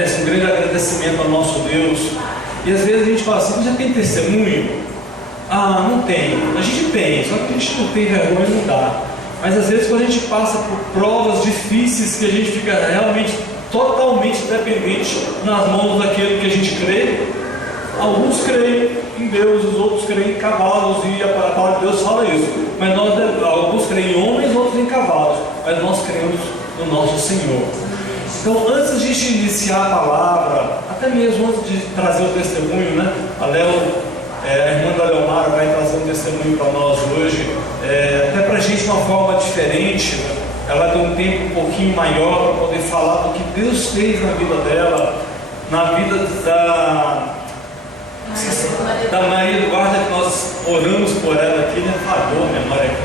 parece um grande agradecimento ao nosso Deus. E às vezes a gente fala assim: já tem testemunho? Ah, não tem. A gente tem, só que a gente não tem vergonha, não dá. Mas às vezes quando a gente passa por provas difíceis, que a gente fica realmente totalmente dependente nas mãos daquele que a gente crê. Alguns creem em Deus, os outros creem em cavalos, e a palavra de Deus fala isso. Mas alguns creem em homens, outros em cavalos, mas nós cremos no nosso Senhor. Então, antes de a gente iniciar a palavra, até mesmo antes de trazer o testemunho, né? A irmã da Leomara vai trazer um testemunho para nós hoje, até para a gente de uma forma diferente, né? Ela tem um tempo um pouquinho maior para poder falar do que Deus fez na vida dela, na vida da Maria Eduarda, que nós oramos por ela aqui, né? Falhou a memória aqui.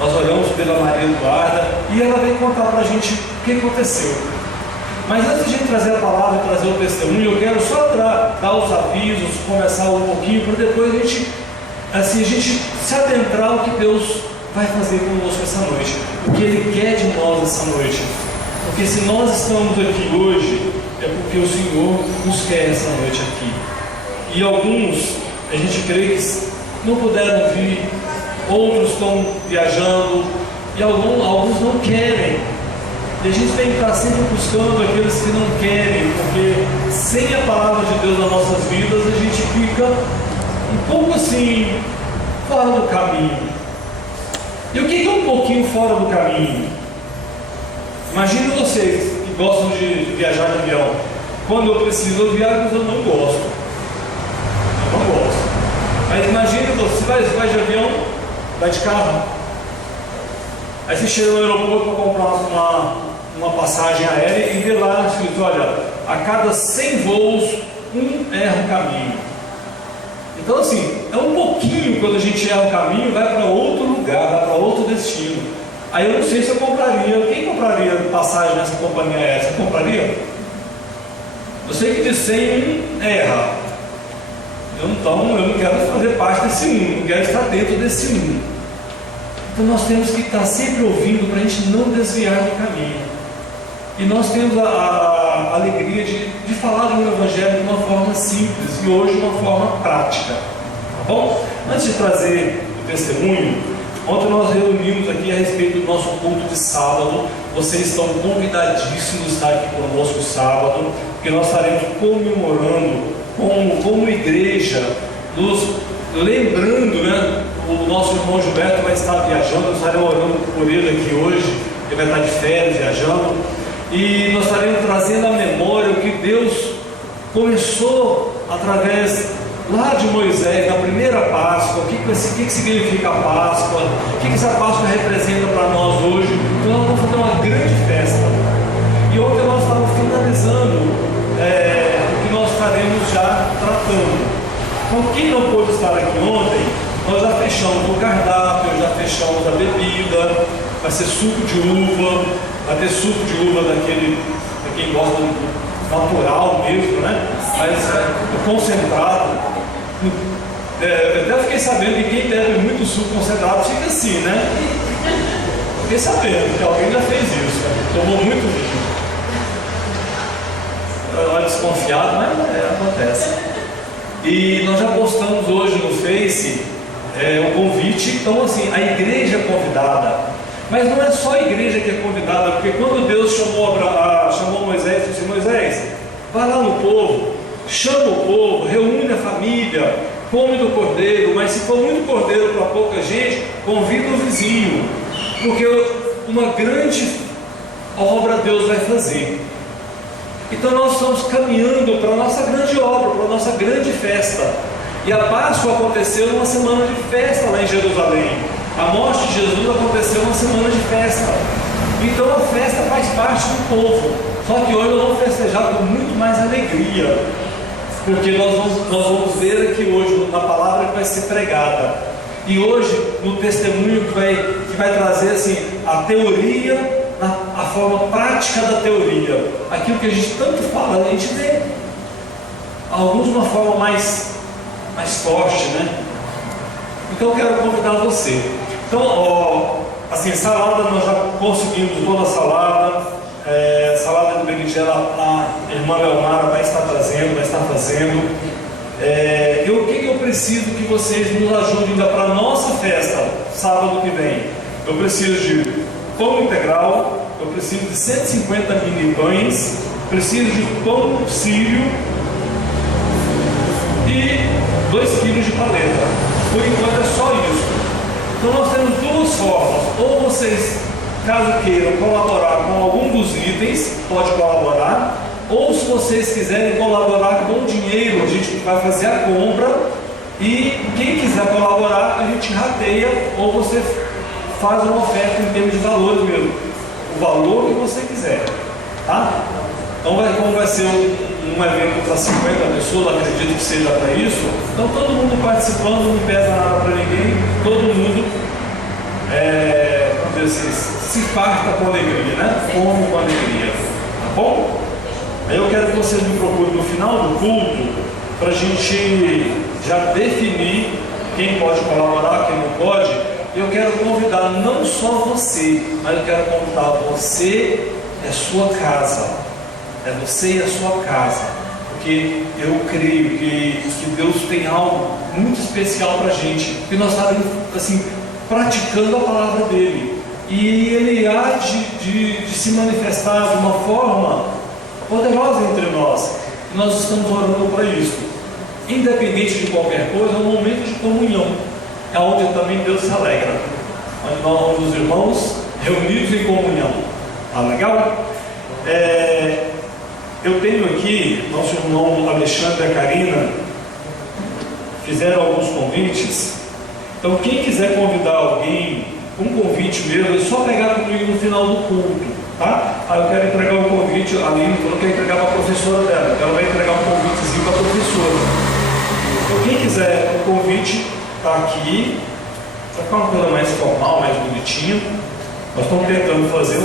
Nós oramos pela Maria Eduarda e ela veio contar para a gente o que aconteceu. Mas antes de a gente trazer a palavra e trazer o testemunho, eu quero só dar os avisos, começar um pouquinho, para depois a gente se adentrar ao que Deus vai fazer conosco essa noite, o que Ele quer de nós essa noite. Porque se nós estamos aqui hoje, é porque o Senhor nos quer essa noite aqui. E alguns, a gente crê que não puderam vir, outros estão viajando, e alguns não querem. E a gente tem que estar sempre buscando aqueles que não querem, porque sem a palavra de Deus nas nossas vidas, a gente fica um pouco assim, fora do caminho. E o que é um pouquinho fora do caminho? Imagine vocês que gostam de viajar de avião. Quando eu preciso, eu viajo, mas eu não gosto. Eu não gosto. Mas imagine você vai de avião, vai de carro. Aí você chega no aeroporto para comprar uma passagem aérea e vê lá escrito: olha, a cada 100 voos, um erra o caminho. Então assim, é um pouquinho quando a gente erra o caminho, vai para outro lugar, vai para outro destino. Aí eu não sei se eu compraria. Quem compraria passagem nessa companhia aérea? Você compraria? Eu sei que de 100 erra. Então eu não quero fazer parte desse não quero estar dentro desse Então nós temos que estar sempre ouvindo para a gente não desviar do caminho. E nós temos a alegria de falar do Evangelho de uma forma simples e hoje de uma forma prática. Tá bom? Antes de trazer o testemunho, ontem nós reunimos aqui a respeito do nosso culto de sábado. Vocês estão convidadíssimos a estar aqui conosco sábado, porque nós estaremos comemorando como igreja, nos lembrando, né? O nosso irmão Gilberto vai estar viajando, nós estaremos orando por ele aqui hoje, ele vai estar de férias viajando, e nós estaremos trazendo à memória o que Deus começou através lá de Moisés, na primeira Páscoa, o que significa a Páscoa, o que essa Páscoa representa para nós hoje. Então nós vamos fazer uma grande festa. E ontem nós estávamos finalizando o que nós estaremos já tratando. Então quem não pôde estar aqui ontem, nós já fechamos o cardápio, já fechamos a bebida, vai ser suco de uva, vai ter suco de uva daquele, para quem gosta do natural mesmo, né? Mas o concentrado, eu até fiquei sabendo que quem bebe muito suco concentrado fica assim, né? Fiquei sabendo que alguém já fez isso, tomou muito vinho. Olha, desconfiado, mas acontece. E nós já postamos hoje no Face o convite. Então assim, a igreja é convidada, mas não é só a igreja que é convidada, porque quando Deus chamou Moisés e disse: Moisés, vai lá no povo, chama o povo, reúne a família, come do cordeiro, mas se for muito cordeiro para pouca gente, convida o vizinho, porque uma grande obra Deus vai fazer. Então nós estamos caminhando para a nossa grande obra, para a nossa grande festa. E a Páscoa aconteceu numa semana de festa lá em Jerusalém. A morte de Jesus aconteceu numa semana de festa. Então a festa faz parte do povo. Só que hoje nós vamos festejar com muito mais alegria, porque nós vamos ver aqui hoje na palavra que vai ser pregada. E hoje no testemunho que vai trazer assim, a teoria, a forma prática da teoria, aquilo que a gente tanto fala, a gente vê alguns de uma forma mais forte, né? Então eu quero convidar você. Então, assim, salada, nós já conseguimos toda a salada de berinjela, a irmã Belmara vai estar trazendo, vai estar fazendo. O que eu preciso que vocês nos ajudem ainda para a nossa festa, sábado que vem? Eu preciso de pão integral, eu preciso de 150 mini pães, preciso de pão sírio e 2 kg de paleta. Por enquanto é só isso. Então nós temos duas formas: ou vocês, caso queiram colaborar com algum dos itens, pode colaborar, ou se vocês quiserem colaborar com dinheiro, a gente vai fazer a compra e quem quiser colaborar a gente rateia, ou você faz uma oferta em termos de valores mesmo, o valor que você quiser, tá? Então como vai ser um evento para 50 pessoas, acredito que seja para isso, então todo mundo participando, não pesa nada para ninguém, todo mundo vamos dizer assim, se farta com alegria, né? Come com alegria, tá bom? Aí eu quero que vocês me procurem no final do culto para a gente já definir quem pode colaborar, quem não pode. Eu quero convidar não só você, mas eu quero convidar você e a sua casa. É você e a sua casa. Porque eu creio que Deus tem algo muito especial para a gente. Porque nós estamos assim, praticando a palavra dele. E ele há de se manifestar de uma forma poderosa entre nós. E nós estamos orando para isso. Independente de qualquer coisa, é um momento de comunhão. É onde também Deus se alegra. Onde nós vamos, os irmãos, reunidos em comunhão. Tá legal? Eu tenho aqui, nosso irmão Alexandre e a Karina fizeram alguns convites. Então quem quiser convidar alguém, um convite mesmo, é só pegar comigo no final do culto, tá? Aí eu quero entregar um convite, a Aline falou que quer entregar para a professora dela, ela vai entregar um convitezinho para a professora. Então quem quiser o convite, está aqui, vai ficar uma coisa mais formal, mais bonitinha. Nós estamos tentando fazer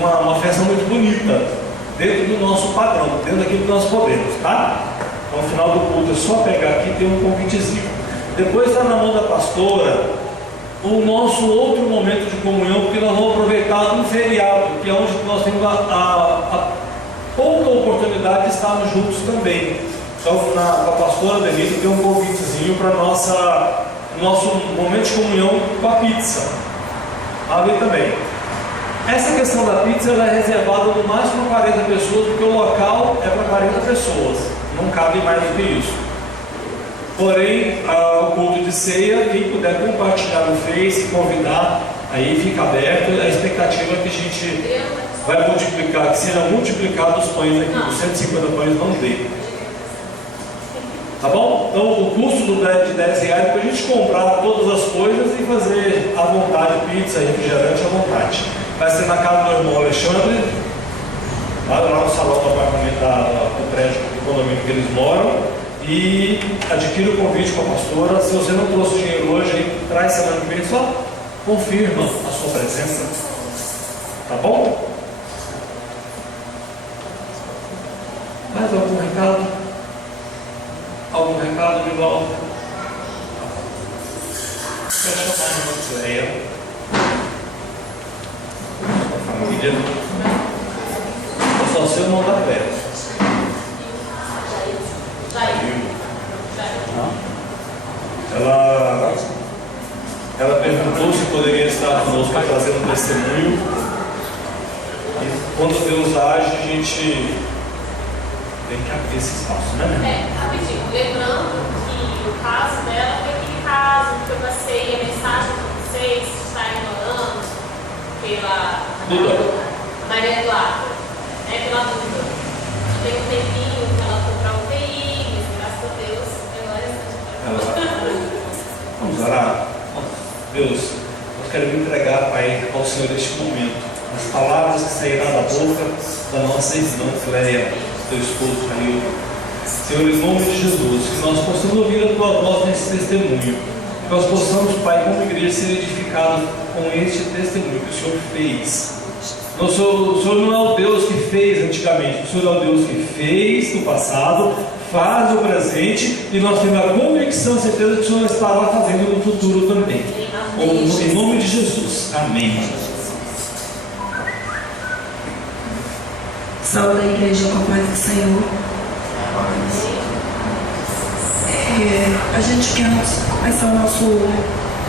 uma festa muito bonita, dentro do nosso padrão, dentro daquilo que nós podemos, tá? Então, no final do culto é só pegar aqui e ter um convitezinho. Depois está na mão da pastora o nosso outro momento de comunhão, porque nós vamos aproveitar um feriado, que é onde nós temos a pouca oportunidade de estarmos juntos também. Então, a pastora Denise tem um convitezinho para nosso momento de comunhão com a pizza. Ali também. Essa questão da pizza ela é reservada no máximo para 40 pessoas, porque o local é para 40 pessoas. Não cabe mais do que isso. Porém, o culto de ceia, quem puder compartilhar no Face, convidar, aí fica aberto. A expectativa é que a gente vai multiplicar, que seja multiplicado os pães aqui, os 150 pães não dê. Tá bom? Então o custo de R$10 é para a gente comprar todas as coisas e fazer à vontade, pizza, refrigerante à vontade. Vai ser na casa do irmão Alexandre, lá no salão do apartamento do prédio do condomínio que eles moram. E adquira o convite com a pastora. Se você não trouxe dinheiro hoje, aí, traz semana que vem, só confirma a sua presença. Tá bom? Mais algum recado? Algum recado, Miguel? Quero chamar a irmã Zéia, a família. Eu só sei o nome da fé. Ela perguntou se poderia estar conosco para trazer um testemunho. E quando Deus age, a gente tem que abrir esse espaço, né? Rapidinho, lembrando que o caso dela foi aquele caso que eu passei a mensagem para vocês, estarem orando pela Maria Eduarda, pela Duda. Tem um tempinho que ela foi para a UTI, mas graças a Deus, agora vamos orar. Deus, nós queremos entregar, Pai, ao Senhor este momento, as palavras que sairão da boca da nossa irmã Cléia, teu esposo Caio. Senhor, em nome de Jesus, que nós possamos ouvir a tua voz nesse testemunho, que nós possamos, Pai, como igreja, ser edificados com este testemunho que o Senhor fez. O Senhor não é o Deus que fez antigamente, o Senhor é o Deus que fez no passado, faz no presente, e nós temos a convicção, certeza que o Senhor estará fazendo no futuro também. Em nome de Jesus. Amém. Saúde a igreja com a paz do Senhor. A gente quer começar o nosso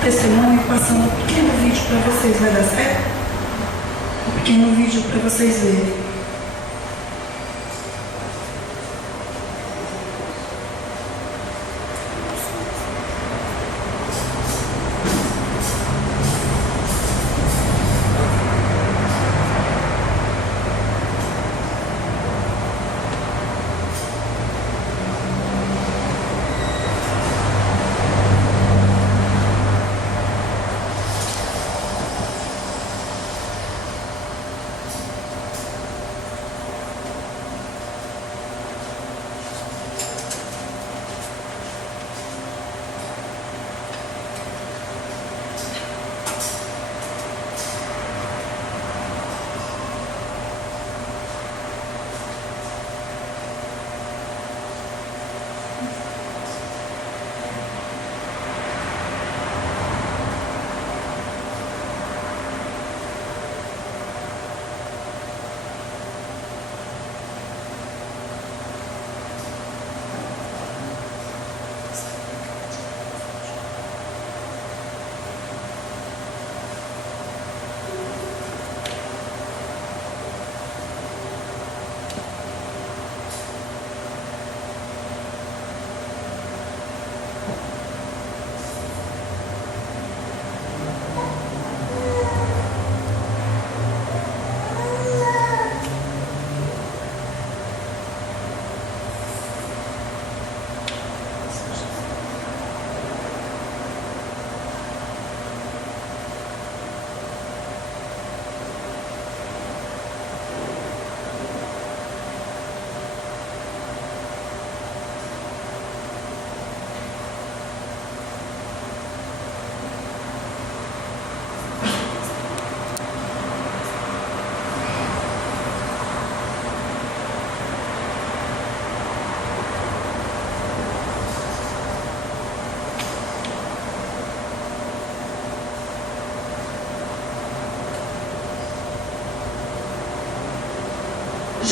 testemunho passando um pequeno vídeo para vocês, vai dar certo? Um pequeno vídeo para vocês verem.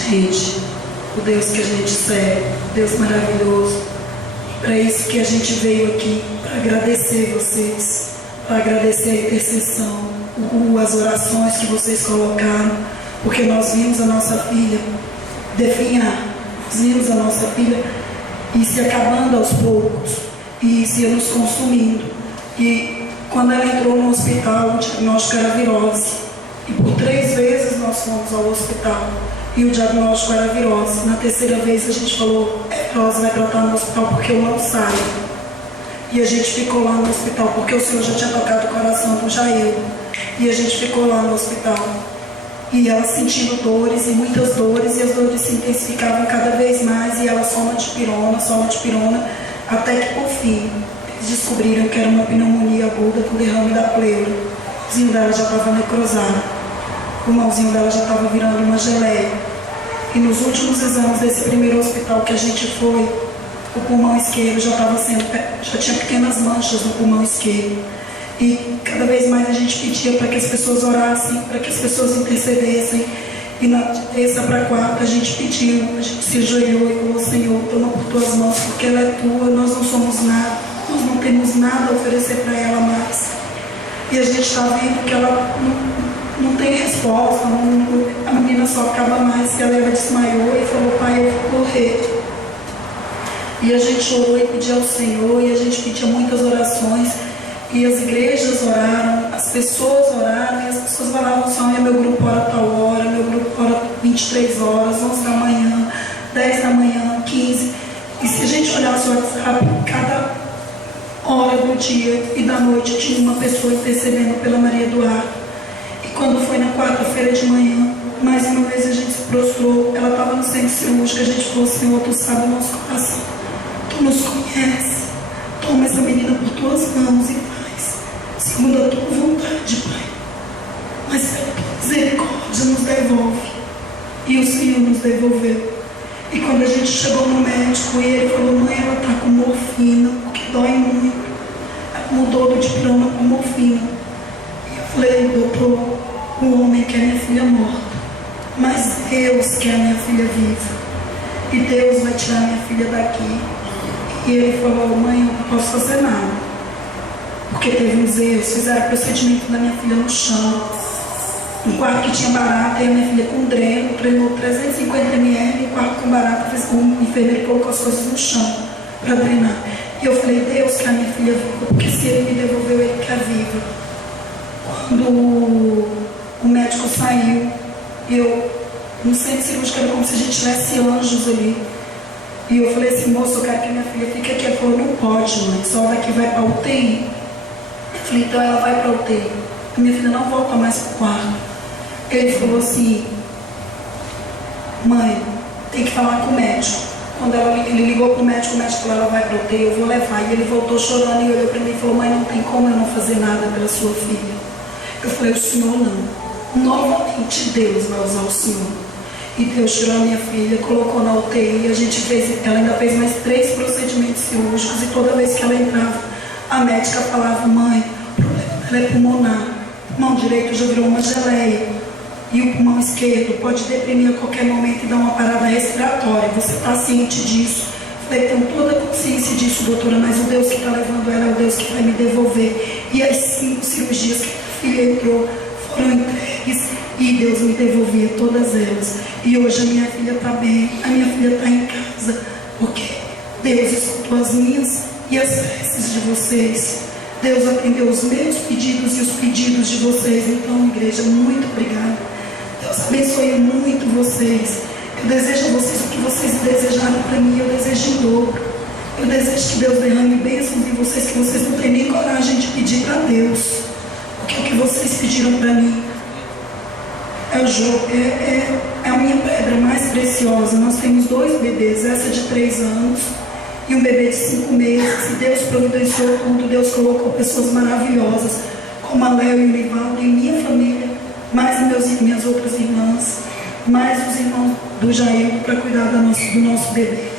Gente, o Deus que a gente serve, Deus maravilhoso, para isso que a gente veio aqui, para agradecer vocês, para agradecer a intercessão, as orações que vocês colocaram, porque nós vimos a nossa filha definhar, nós vimos a nossa filha ir se acabando aos poucos, e se nos consumindo. E quando ela entrou no hospital, o diagnóstico era virose, e por 3 vezes nós fomos ao hospital. E o diagnóstico era virose. Na terceira vez a gente falou, virose, vai tratar no hospital porque eu não saio. E a gente ficou lá no hospital, porque o Senhor já tinha tocado o coração do Jair. E a gente ficou lá no hospital. E ela sentindo dores, e muitas dores, e as dores se intensificavam cada vez mais, e ela soma de pirona, até que por fim, eles descobriram que era uma pneumonia aguda com derrame da pleura. O pulmãozinho dela já estava necrosado. O pulmãozinho dela já estava virando uma geleia. E nos últimos exames desse primeiro hospital que a gente foi, o pulmão esquerdo já tinha pequenas manchas no pulmão esquerdo. E cada vez mais a gente pedia para que as pessoas orassem, para que as pessoas intercedessem. E na terça para quarta a gente pediu, a gente se ajoelhou e falou: Senhor, toma por tuas mãos, porque ela é tua, nós não somos nada, nós não temos nada a oferecer para ela mais. E a gente está vendo que ela não tem resposta, a menina só acaba mais, que ela desmaiou e falou: pai, eu vou morrer. E a gente orou e pediu ao Senhor, e a gente pedia muitas orações, e as igrejas oraram, as pessoas oraram, e as pessoas falavam: Senhor, meu grupo ora tal hora, meu grupo ora 23 horas, 11 da manhã, 10 da manhã, 15. E se a gente olhasse o WhatsApp, cada hora do dia e da noite tinha uma pessoa intercedendo pela Maria Eduarda. Quando foi na quarta-feira de manhã, mais uma vez a gente se prostrou, ela estava no centro cirúrgico, a gente falou: Senhor, tu sabe o nosso coração, tu nos conhece, toma essa menina por tuas mãos e faz segundo a tua vontade, Pai, mas pela tua misericórdia nos devolve. E o Senhor nos devolveu. E quando a gente chegou no médico, ele falou: mãe, ela está com morfina, porque dói muito. Ela mudou do dipirona com morfina. E eu falei: doutor, o homem quer minha filha morta. mas Deus quer a minha filha viva. E Deus vai tirar minha filha daqui. E ele falou: mãe, eu não posso fazer nada, porque teve uns erros, fizeram procedimento da minha filha no chão. Um quarto que tinha barata, e a minha filha com dreno, treinou 350 ml, e o quarto com barata, o enfermeiro colocou as coisas no chão para drenar. E eu falei: Deus quer a minha filha viva, porque se ele me devolveu, ele quer viva. Quando o médico saiu, no centro cirúrgico era como se a gente tivesse anjos ali. E eu falei assim: moço, eu quero que minha filha fique aqui. Ela falou: não pode, mãe, só daqui vai para UTI. Eu falei: então ela vai para UTI. A minha filha não volta mais para o quarto. Ele falou assim: mãe, tem que falar com o médico. Quando ele ligou para o médico falou: ela vai para UTI, eu vou levar. E ele voltou chorando e olhou para mim e falou: mãe, não tem como eu não fazer nada pela sua filha. Eu falei: o senhor não. Novamente Deus vai usar o senhor. E Deus tirou a minha filha, colocou na UTI. Ela ainda fez mais 3 procedimentos cirúrgicos. E toda vez que ela entrava, a médica falava: mãe, o problema dela é pulmonar. O pulmão direito já virou uma geleia. E o pulmão esquerdo pode deprimir a qualquer momento e dar uma parada respiratória. Você está ciente disso? Eu falei: tenho toda a consciência disso, doutora, mas o Deus que está levando ela é o Deus que vai me devolver. E as 5 cirurgias que a filha entrou foram entregues e Deus me devolvia todas elas. E hoje a minha filha está bem, a minha filha está em casa, porque Deus escutou as minhas e as preces de vocês. Deus atendeu os meus pedidos e os pedidos de vocês. Então, igreja, muito obrigada. Deus abençoe muito vocês. Eu desejo a vocês o que vocês desejaram para mim, eu desejo em dobro. Eu desejo que Deus derrame bênçãos em vocês, que vocês não têm nem coragem de pedir para Deus, porque o que vocês pediram para mim é a minha pedra mais preciosa. Nós temos 2 bebês, essa de 3 anos e um bebê de 5 meses. E Deus providenciou tudo, Deus colocou pessoas maravilhosas, como a Léo e o Livaldo e minha família, mais minhas outras irmãs, mais os irmãos do Jair para cuidar do nosso bebê.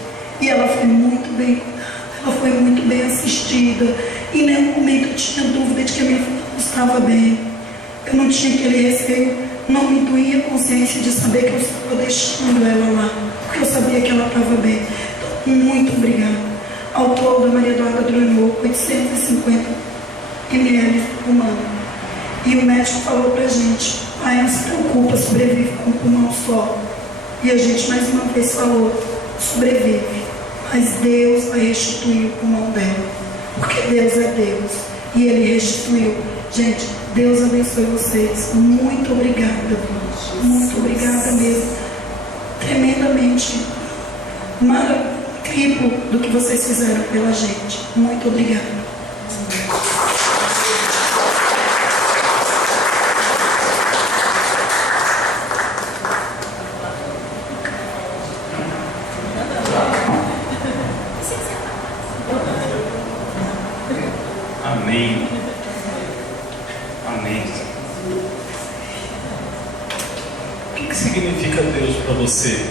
E ela foi muito bem cuidada, ela foi muito bem assistida. Em nenhum momento eu tinha dúvida de que a minha filha não estava bem. Eu não tinha aquele receio, não me doía a consciência de saber que eu estava deixando ela lá, porque eu sabia que ela estava bem. Então, muito obrigada. Ao todo, a Maria Eduarda drenou 850 ml do pulmão. E o médico falou pra gente: pai, não se preocupa, sobrevive com um pulmão só. E a gente mais uma vez falou: sobrevive, mas Deus vai restituir o pulmão dela, porque Deus é Deus e Ele restituiu. Gente, Deus abençoe vocês. Muito obrigada. Muito obrigada mesmo. Tremendamente. Triplo do que vocês fizeram pela gente. Muito obrigada. Amém. Amém. O que significa Deus para você?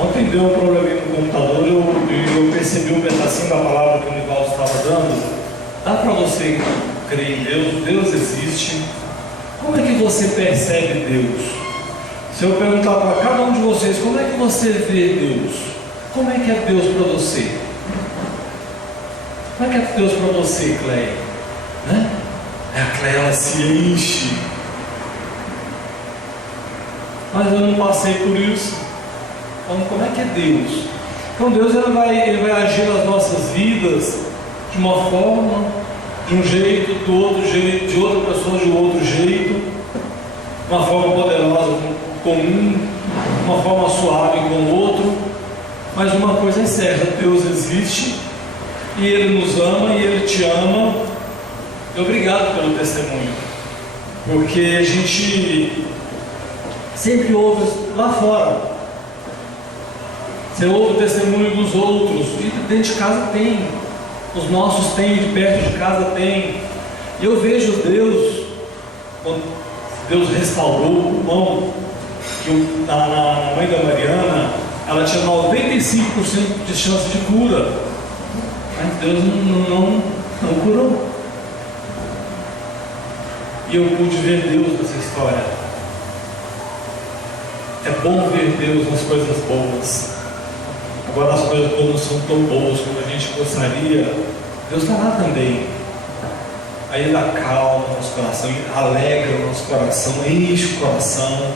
Ontem deu um probleminha no computador e eu percebi um pedacinho da palavra que o Nivaldo estava dando. Dá para você crer em Deus? Deus existe. Como é que você percebe Deus? Se eu perguntar para cada um de vocês, como é que você vê Deus? Como é que é Deus para você? Como é que é Deus para você, Cleia? Né? A Cleia, ela se enche. Mas eu não passei por isso. Então, como é que é Deus? Então, Deus ele vai agir nas nossas vidas de uma forma, de um jeito, do outro jeito, de outra pessoa de outro jeito, uma forma poderosa com um, uma forma suave com o outro. Mas uma coisa é certa: Deus existe e Ele nos ama e Ele te ama. E obrigado pelo testemunho, porque a gente sempre ouve lá fora. Você ouve o testemunho dos outros, e dentro de casa tem, os nossos tem, de perto de casa tem. E eu vejo Deus, quando Deus restaurou o pulmão, que na mãe da Mariana, ela tinha 95% de chance de cura, mas Deus não curou. E eu pude ver Deus nessa história. É bom ver Deus nas coisas boas. Agora as coisas boas não são tão boas como a gente gostaria. Deus está lá também. Aí Ele acalma o nosso coração, alegra o nosso coração, enche o coração.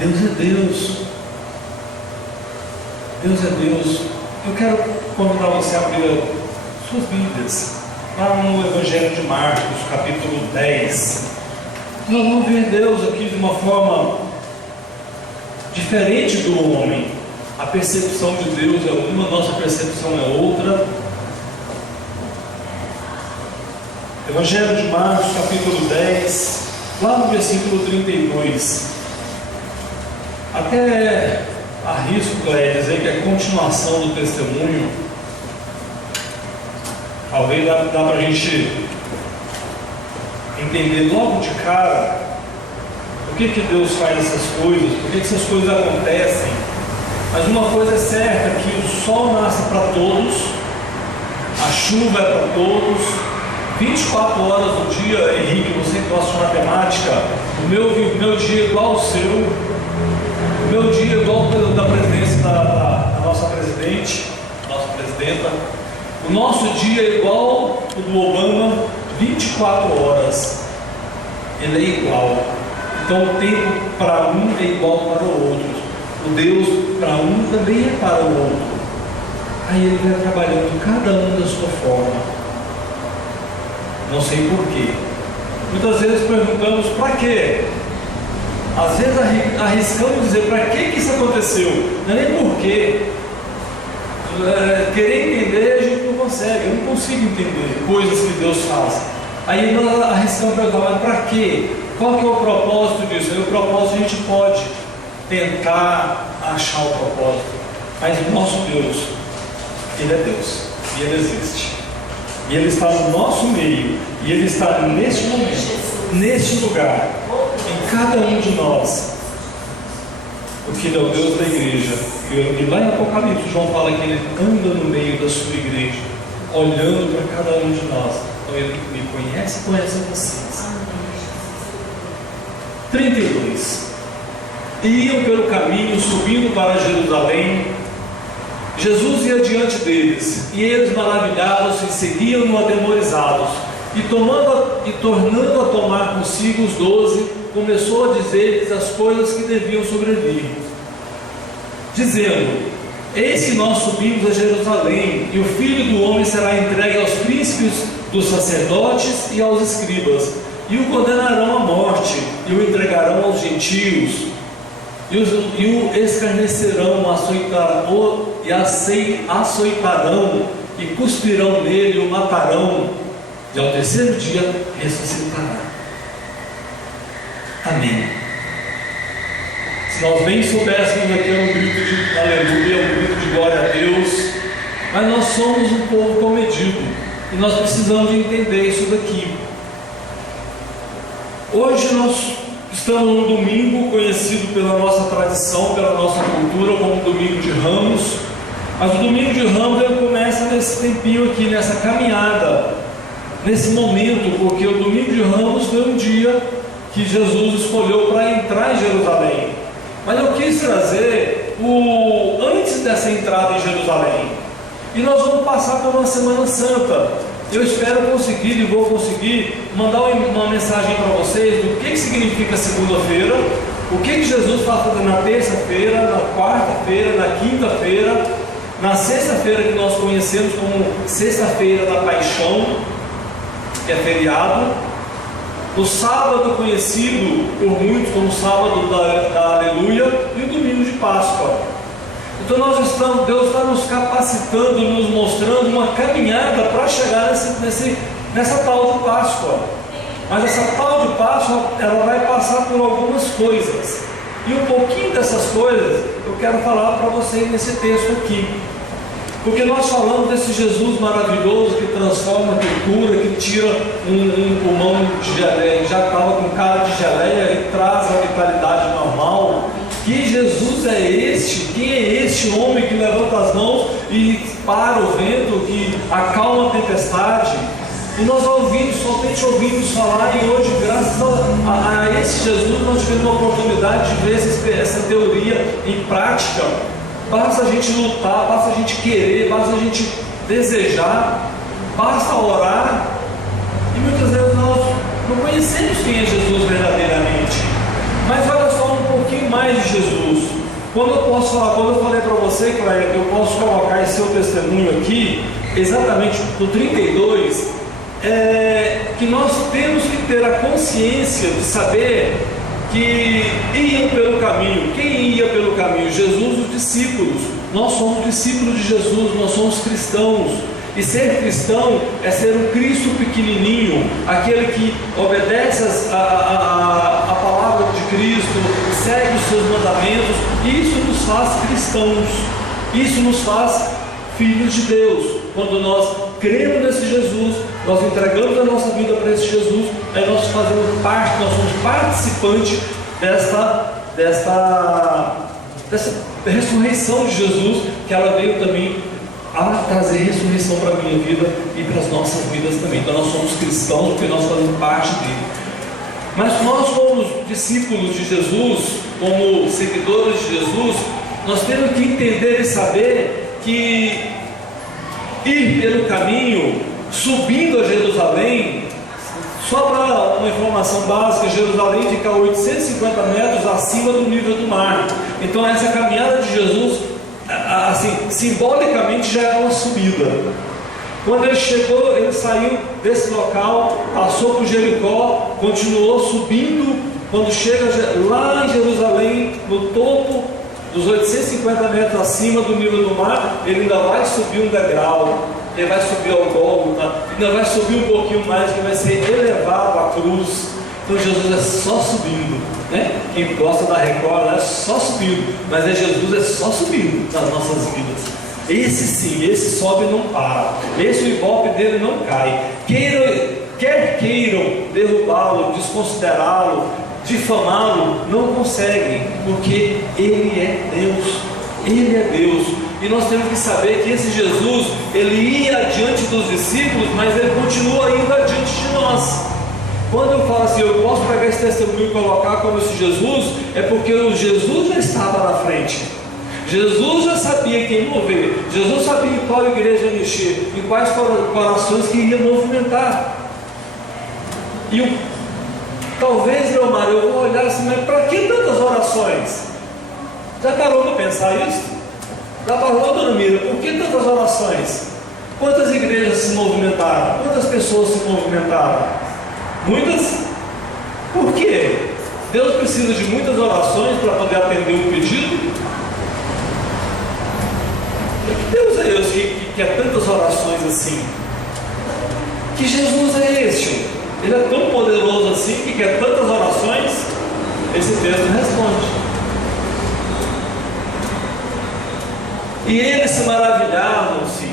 Deus é Deus. Deus é Deus. Eu quero convidar você a abrir suas Bíblias, lá no Evangelho de Marcos, capítulo 10. Nós vamos ver Deus aqui de uma forma diferente do homem. A percepção de Deus é uma, a nossa percepção é outra. Evangelho de Marcos, capítulo 10, lá no versículo 32. Até arrisco dizer que é a continuação do testemunho. Talvez dá para a gente entender logo de cara por que Deus faz essas coisas, por que essas coisas acontecem. Mas uma coisa é certa, que o sol nasce para todos, a chuva é para todos, 24 horas do dia. Henrique, você que gosta de matemática, o meu dia é igual ao seu, o meu dia é igual ao da presidência da nossa presidente, nossa presidenta. O nosso dia é igual ao do Obama, 24 horas. Ele é igual. Então o tempo para um é igual para o outro. O Deus para um também é para o outro. Aí Ele vai trabalhando cada um da sua forma. Não sei porquê. Muitas vezes perguntamos para quê? Às vezes arriscamos dizer para que isso aconteceu. Não é nem porquê. Querer entender a gente não consegue. Eu não consigo entender coisas que Deus faz. Aí nós arriscamos perguntar, mas para quê? Qual que é o propósito disso? Aí o propósito a gente pode tentar achar o propósito. Mas o nosso Deus, Ele é Deus. E Ele existe. E Ele está no nosso meio. E Ele está neste momento, neste lugar, em cada um de nós. Porque Ele é o Deus da igreja. E lá em Apocalipse, João fala que Ele anda no meio da sua igreja, olhando para cada um de nós. Então Ele me conhece e conhece vocês. 32. Iam pelo caminho, subindo para Jerusalém. Jesus ia diante deles, e eles, maravilhados, seguiam-no atemorizados. E tornando a tomar consigo os 12, começou a dizer-lhes as coisas que deviam sobrevir, dizendo: eis que nós subimos a Jerusalém, e o Filho do Homem será entregue aos príncipes dos sacerdotes e aos escribas, e o condenarão à morte, e o entregarão aos gentios, e o escarnecerão, açoitarão, e cuspirão nele, e o matarão, e ao terceiro dia ressuscitará. Amém. Se nós bem soubéssemos aqui, é um grito de aleluia, um grito de glória a Deus, mas nós somos um povo comedido, e nós precisamos de entender isso daqui. Hoje nós estamos num domingo conhecido pela nossa tradição, pela nossa cultura, como Domingo de Ramos. Mas o Domingo de Ramos ele começa nesse tempinho aqui, nessa caminhada, nesse momento, porque o Domingo de Ramos foi um dia que Jesus escolheu para entrar em Jerusalém. Mas eu quis trazer o antes dessa entrada em Jerusalém. E nós vamos passar por uma Semana Santa. Eu espero conseguir e vou conseguir mandar uma mensagem para vocês do que significa segunda-feira, o que Jesus vai fazer na terça-feira, na quarta-feira, na quinta-feira, na sexta-feira que nós conhecemos como Sexta-feira da Paixão, que é feriado, no sábado conhecido por muitos como Sábado da Aleluia, e o Domingo de Páscoa. Então Deus está nos capacitando, nos mostrando uma caminhada para chegar nessa tal de Páscoa. Mas essa tal de Páscoa, ela vai passar por algumas coisas. E um pouquinho dessas coisas eu quero falar para vocês nesse texto aqui. Porque nós falamos desse Jesus maravilhoso que transforma, que cura, que tira um pulmão de geleia, já estava com cara de geleia e traz a vitalidade normal. Que Jesus é este? Quem é este homem que levanta as mãos e para o vento, que acalma a tempestade? E nós somente ouvimos falar, e hoje, graças a esse Jesus, nós tivemos a oportunidade de ver essa teoria em prática. Basta a gente lutar, basta a gente querer, basta a gente desejar, basta orar. E muitas vezes nós não conhecemos quem é Jesus verdadeiramente. Mas olha só um pouquinho mais de Jesus. Quando eu falei para você, Cleia, que eu posso colocar esse seu testemunho aqui, exatamente no 32, que nós temos que ter a consciência de saber que iam pelo caminho. Quem ia pelo caminho? Jesus e os discípulos. Nós somos discípulos de Jesus, nós somos cristãos. E ser cristão é ser um Cristo pequenininho, aquele que obedece a palavra de Cristo, segue os seus mandamentos. Isso nos faz cristãos, isso nos faz filhos de Deus. Quando nós cremos nesse Jesus, nós entregamos a nossa vida para esse Jesus, aí nós fazemos parte, nós somos participantes dessa ressurreição de Jesus, que ela veio também a trazer ressurreição para a minha vida e para as nossas vidas também. Então nós somos cristãos porque nós fazemos parte dele. Mas nós, como discípulos de Jesus, como seguidores de Jesus, nós temos que entender e saber que ir pelo caminho, subindo a Jerusalém, só para uma informação básica, Jerusalém fica a 850 metros acima do nível do mar. Então essa caminhada de Jesus, assim, simbolicamente já é uma subida. Quando ele chegou, ele saiu desse local, passou por Jericó, continuou subindo. Quando chega lá em Jerusalém, no topo dos 850 metros acima do nível do mar, ele ainda vai subir um degrau, ele vai subir ao Gólgota, ainda vai subir um pouquinho mais, que vai ser elevado à cruz. Então Jesus é só subindo, né? Quem gosta da Record é só subindo, mas Jesus é só subindo nas nossas vidas. Esse sim, esse sobe e não para, esse o ibope dele não cai. Quer queiram derrubá-lo, desconsiderá-lo, difamá-lo, não conseguem, porque ele é Deus, ele é Deus. E nós temos que saber que esse Jesus, ele ia adiante dos discípulos, mas ele continua indo adiante de nós. Quando eu falo assim, eu posso pegar esse testemunho e colocar como esse Jesus, é porque o Jesus já estava na frente. Jesus já sabia quem mover, Jesus sabia em qual igreja mexer, em quais corações que ia movimentar. E talvez, Leomar, eu vou olhar assim, mas para que tantas orações? Já parou para pensar isso? Já parou, dona Mira? Por que tantas orações? Quantas igrejas se movimentaram? Quantas pessoas se movimentaram? Muitas? Por quê? Deus precisa de muitas orações para poder atender o pedido? Que Deus é esse que quer tantas orações assim? Que Jesus é este? Ele é tão poderoso assim que quer tantas orações? Esse texto responde. E eles se maravilhavam-se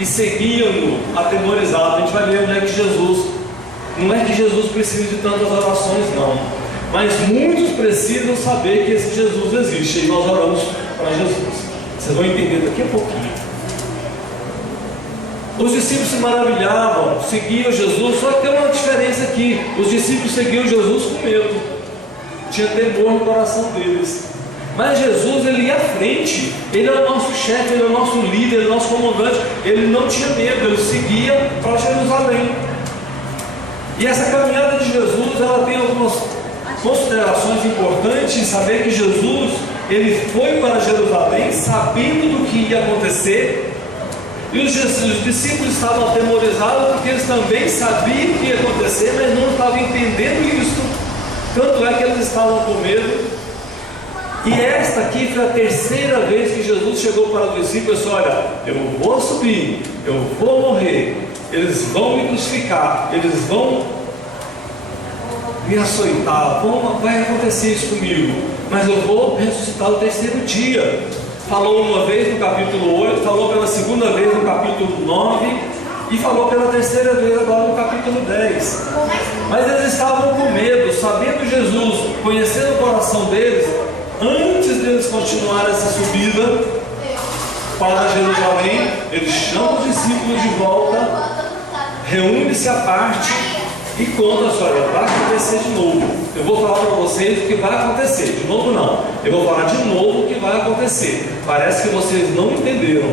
e seguiam-no atemorizados. A gente vai ver onde é que Jesus, não é que Jesus precisa de tantas orações, não, mas muitos precisam saber que esse Jesus existe, e nós oramos para Jesus. Vocês vão entender daqui a pouquinho. Os discípulos se maravilhavam, seguiam Jesus, só que tem uma diferença aqui. Os discípulos seguiam Jesus com medo, tinha temor no coração deles. Mas Jesus, ele ia à frente, ele é o nosso chefe, ele é o nosso líder, ele é o nosso comandante. Ele não tinha medo, ele seguia para Jerusalém. E essa caminhada de Jesus, ela tem algumas considerações importantes em saber que Jesus, ele foi para Jerusalém sabendo do que ia acontecer. E os discípulos estavam atemorizados porque eles também sabiam o que ia acontecer, mas não estavam entendendo isso. Tanto é que eles estavam com medo. E esta aqui foi a terceira vez que Jesus chegou para os discípulos e disse: olha, eu vou subir, eu vou morrer, eles vão me crucificar, eles vão me açoitar, vai acontecer isso comigo, mas eu vou ressuscitar no terceiro dia. Falou uma vez no capítulo 8, falou pela segunda vez no capítulo 9 e falou pela terceira vez agora no capítulo 10. Mas eles estavam com medo, sabendo Jesus, conhecendo o coração deles. Antes deles continuarem essa subida para Jerusalém, eles chamam os discípulos de volta, reúne-se à parte e conta a história. Vai acontecer de novo. Eu vou falar para vocês o que vai acontecer. De novo não. Eu vou falar de novo o que vai acontecer. Parece que vocês não entenderam.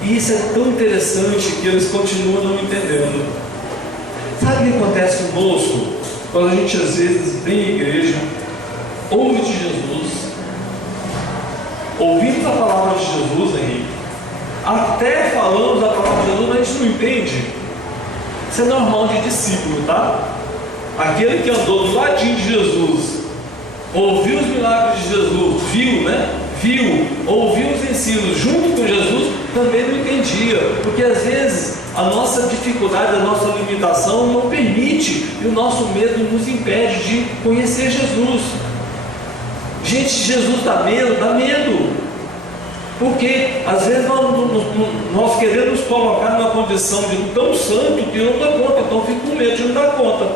E isso é tão interessante que eles continuam não entendendo. Sabe o que acontece conosco? Quando a gente às vezes vem à igreja, ouve de Jesus, ouvimos a palavra de Jesus, Henrique, até falamos a palavra de Jesus, mas a gente não entende. Isso é normal de discípulo, tá? Aquele que andou do ladinho de Jesus, ouviu os milagres de Jesus, viu, ouviu os ensinos junto com Jesus, também não entendia, porque às vezes a nossa dificuldade, a nossa limitação não permite, e o nosso medo nos impede de conhecer Jesus. Gente, Jesus dá medo, porque às vezes nós queremos nos colocar numa condição de tão santo que eu não dou conta, então fico com medo de não dar conta.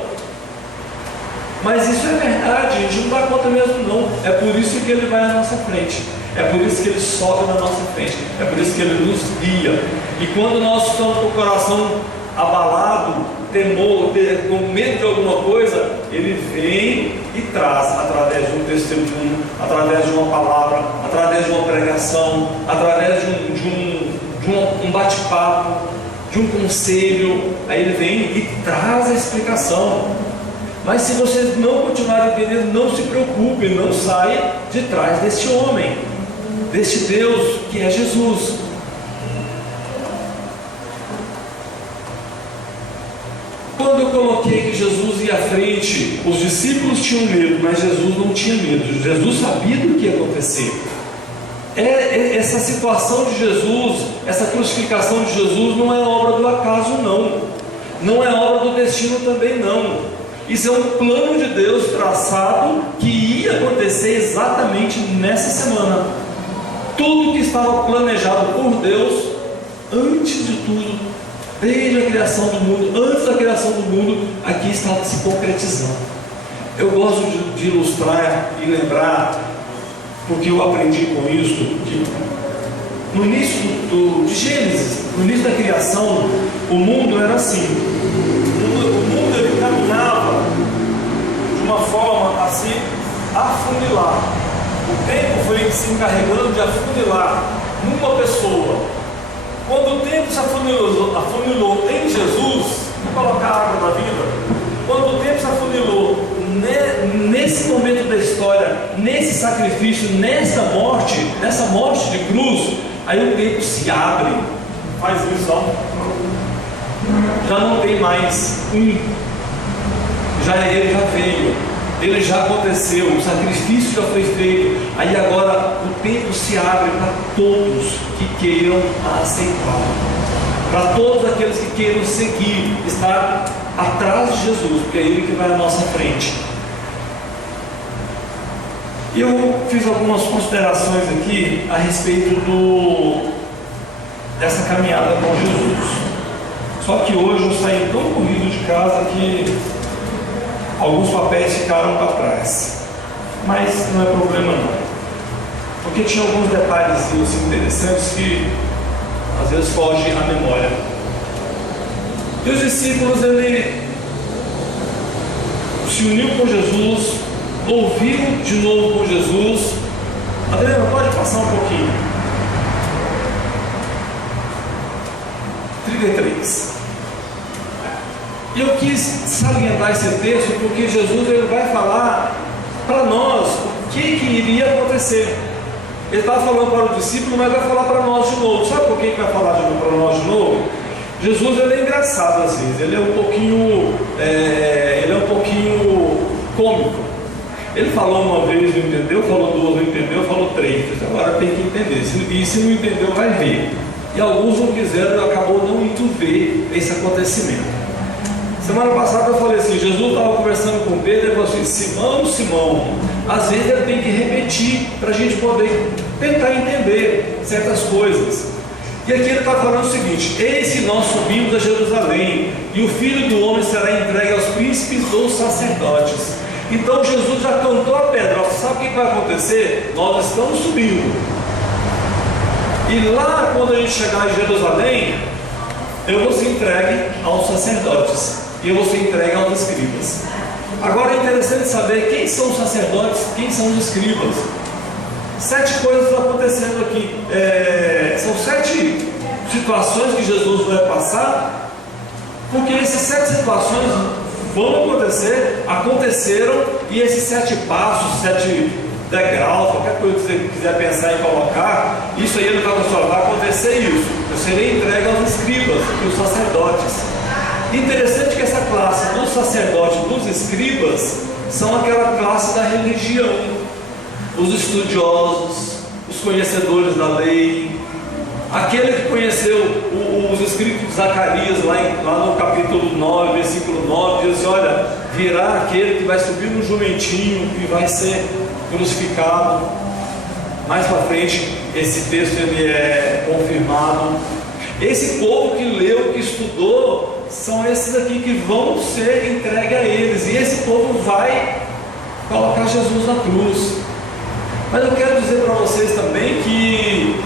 Mas isso é verdade, a gente não dá conta mesmo não. É por isso que Ele vai à nossa frente, é por isso que Ele sobe na nossa frente, é por isso que Ele nos guia. E quando nós estamos com o coração abalado, temor, com medo de alguma coisa, Ele vem e traz, através de um testemunho, através de uma palavra, através de uma pregação, através de um bate-papo, de um conselho. Aí Ele vem e traz a explicação. Mas se vocês não continuarem entendendo, não se preocupem, não saia de trás deste homem, deste Deus que é Jesus. Quando eu coloquei que Jesus ia à frente, os discípulos tinham medo, mas Jesus não tinha medo. Jesus sabia do que ia acontecer. Essa situação de Jesus, essa crucificação de Jesus não é obra do acaso não. Não é obra do destino também não. Isso é um plano de Deus traçado que ia acontecer exatamente nessa semana. Tudo que estava planejado por Deus, antes de tudo, desde a criação do mundo, antes da criação do mundo, aqui estava se concretizando. Eu gosto de ilustrar e lembrar, porque eu aprendi com isso, que no início de Gênesis, no início da criação, o mundo era assim. O mundo ele caminhava de uma forma a se afunilar. O tempo foi se encarregando de afunilar numa pessoa. Quando o tempo se afunilou em Jesus, vou colocar água na vida. Quando o tempo se afunilou nesse momento da história, nesse sacrifício, nessa morte de cruz, aí o tempo se abre. Faz isso, ó. Já não tem mais ele já veio, ele já aconteceu, o sacrifício já foi feito. Aí agora o tempo se abre para todos que queiram aceitar, para todos aqueles que queiram seguir, estar atrás de Jesus, porque é Ele que vai à nossa frente. Eu fiz algumas considerações aqui a respeito dessa caminhada com Jesus. Só que hoje eu saí tão corrido de casa que alguns papéis ficaram para trás. Mas não é problema não. Porque tinha alguns detalhezinhos interessantes que às vezes fogem à memória. E os discípulos, ele se uniu com Jesus, ouviu de novo com Jesus. Adriana, pode passar um pouquinho. 33. E eu quis salientar esse texto porque Jesus ele vai falar para nós o que iria acontecer. Ele estava falando para o discípulo, mas vai falar para nós de novo. Sabe por que vai falar para nós de novo? Jesus ele é engraçado às vezes, ele é um pouquinho cômico. Ele falou uma vez, não entendeu, falou duas, não entendeu, falou três. Agora tem que entender, e se não entendeu, vai ver. E alguns não quiseram, acabou não indo ver esse acontecimento. Semana passada eu falei assim, Jesus estava conversando com Pedro e falou assim, Simão, às vezes ele tem que repetir para a gente poder tentar entender certas coisas. E aqui ele está falando o seguinte, eis que nós subimos a Jerusalém, e o Filho do Homem será entregue aos príncipes ou sacerdotes. Então Jesus já cantou a pedra, sabe o que vai acontecer? Nós estamos subindo. E lá quando a gente chegar em Jerusalém, eu vou ser entregue aos sacerdotes e eu vou ser entregue aos escribas. Agora é interessante saber quem são os sacerdotes, quem são os escribas. 7 coisas acontecendo aqui. São 7 situações que Jesus vai passar, porque essas 7 situações vão acontecer, aconteceram, e esses 7 passos, 7 degraus, qualquer coisa que você quiser pensar em colocar, isso aí não está só, vai acontecer isso. Eu serei entregue aos escribas e os sacerdotes. Interessante que essa classe dos sacerdotes e dos escribas são aquela classe da religião, os estudiosos, os conhecedores da lei. Aquele que conheceu os escritos de Zacarias, lá no capítulo 9, versículo 9, diz assim: olha, virá aquele que vai subir no jumentinho e vai ser crucificado. Mais para frente, esse texto ele é confirmado. Esse povo que leu, que estudou, são esses aqui que vão ser entregues a eles. E esse povo vai colocar Jesus na cruz. Mas eu quero dizer para vocês também que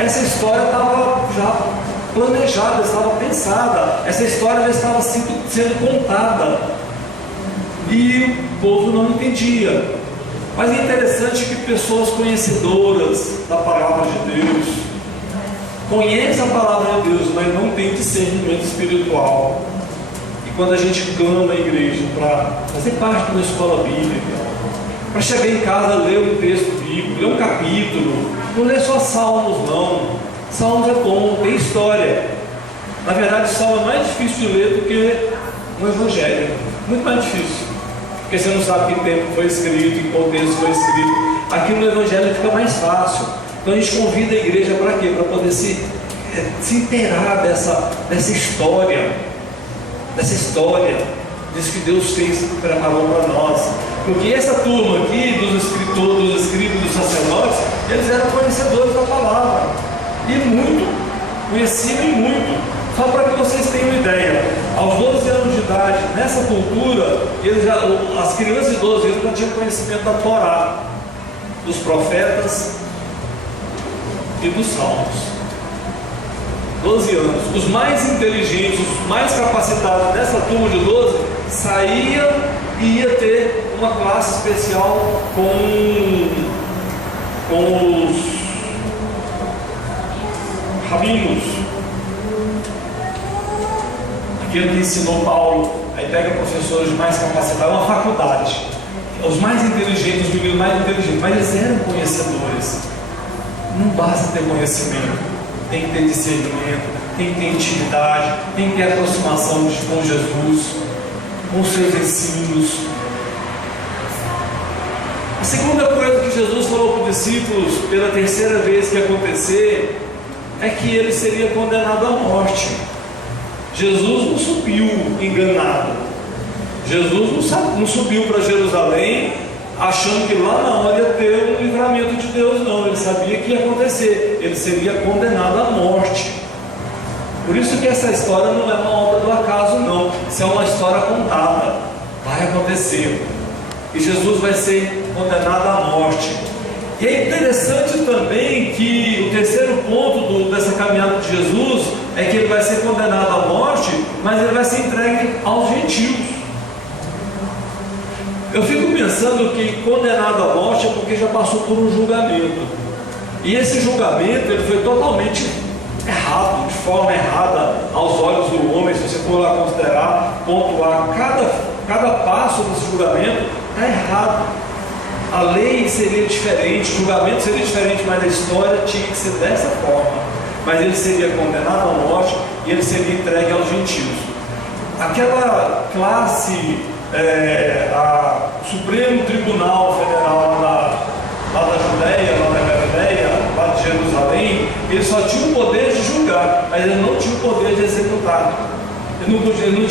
essa história estava já planejada, estava pensada, essa história já estava sendo contada, e o povo não entendia. Mas é interessante que pessoas conhecedoras da palavra de Deus, conhecem a palavra de Deus, mas não têm discernimento espiritual. E quando a gente clama a igreja para fazer parte de uma escola bíblica, para chegar em casa, ler um texto bíblico, ler um capítulo, não ler só Salmos não. Salmos é bom, tem história. Na verdade, o Salmo é mais difícil de ler do que o Evangelho, muito mais difícil, porque você não sabe que tempo foi escrito, em qual texto foi escrito. Aqui no Evangelho fica mais fácil. Então a gente convida a igreja para quê? Para poder se inteirar dessa história, disso que Deus fez, preparou para nós. Porque essa turma aqui, dos escritores, dos escribas, dos sacerdotes, eles eram conhecedores da palavra, e muito, conheciam e muito. Só para que vocês tenham uma ideia, aos 12 anos de idade, nessa cultura, as crianças de 12 anos já tinham conhecimento da Torá, dos profetas e dos salmos. 12 anos. Os mais inteligentes, os mais capacitados dessa turma de 12 saíam e ia ter uma classe especial com os rabinos, aquele que ensinou Paulo. Aí pega professores mais capacitados, uma faculdade, os mais inteligentes, os meninos mais inteligentes, mas eles eram conhecedores. Não basta ter conhecimento, tem que ter discernimento, tem que ter intimidade, tem que ter aproximação com Jesus, com os seus ensinos. A segunda coisa que Jesus falou para os discípulos pela terceira vez que ia acontecer é que ele seria condenado à morte. Jesus não subiu enganado. Jesus não subiu para Jerusalém achando que lá na hora ia ter um livramento de Deus, não. Ele sabia que ia acontecer, ele seria condenado à morte. Por isso que essa história não é uma obra do acaso, não. Isso é uma história contada, vai acontecer, e Jesus vai ser condenado à morte. E é interessante também que o terceiro ponto dessa caminhada de Jesus é que ele vai ser condenado à morte, mas ele vai ser entregue aos gentios. Eu fico pensando que condenado à morte é porque já passou por um julgamento, e esse julgamento ele foi totalmente errado, de forma errada aos olhos do homem. Se você for lá considerar, pontuar cada passo desse julgamento, está errado. A lei seria diferente, o julgamento seria diferente, mas a história tinha que ser dessa forma. Mas ele seria condenado à morte e ele seria entregue aos gentios. Aquela classe, o Supremo Tribunal Federal lá da Judéia, lá da Galileia, lá de Jerusalém, ele só tinha o poder de julgar, mas ele não tinha o poder de executar. Ele não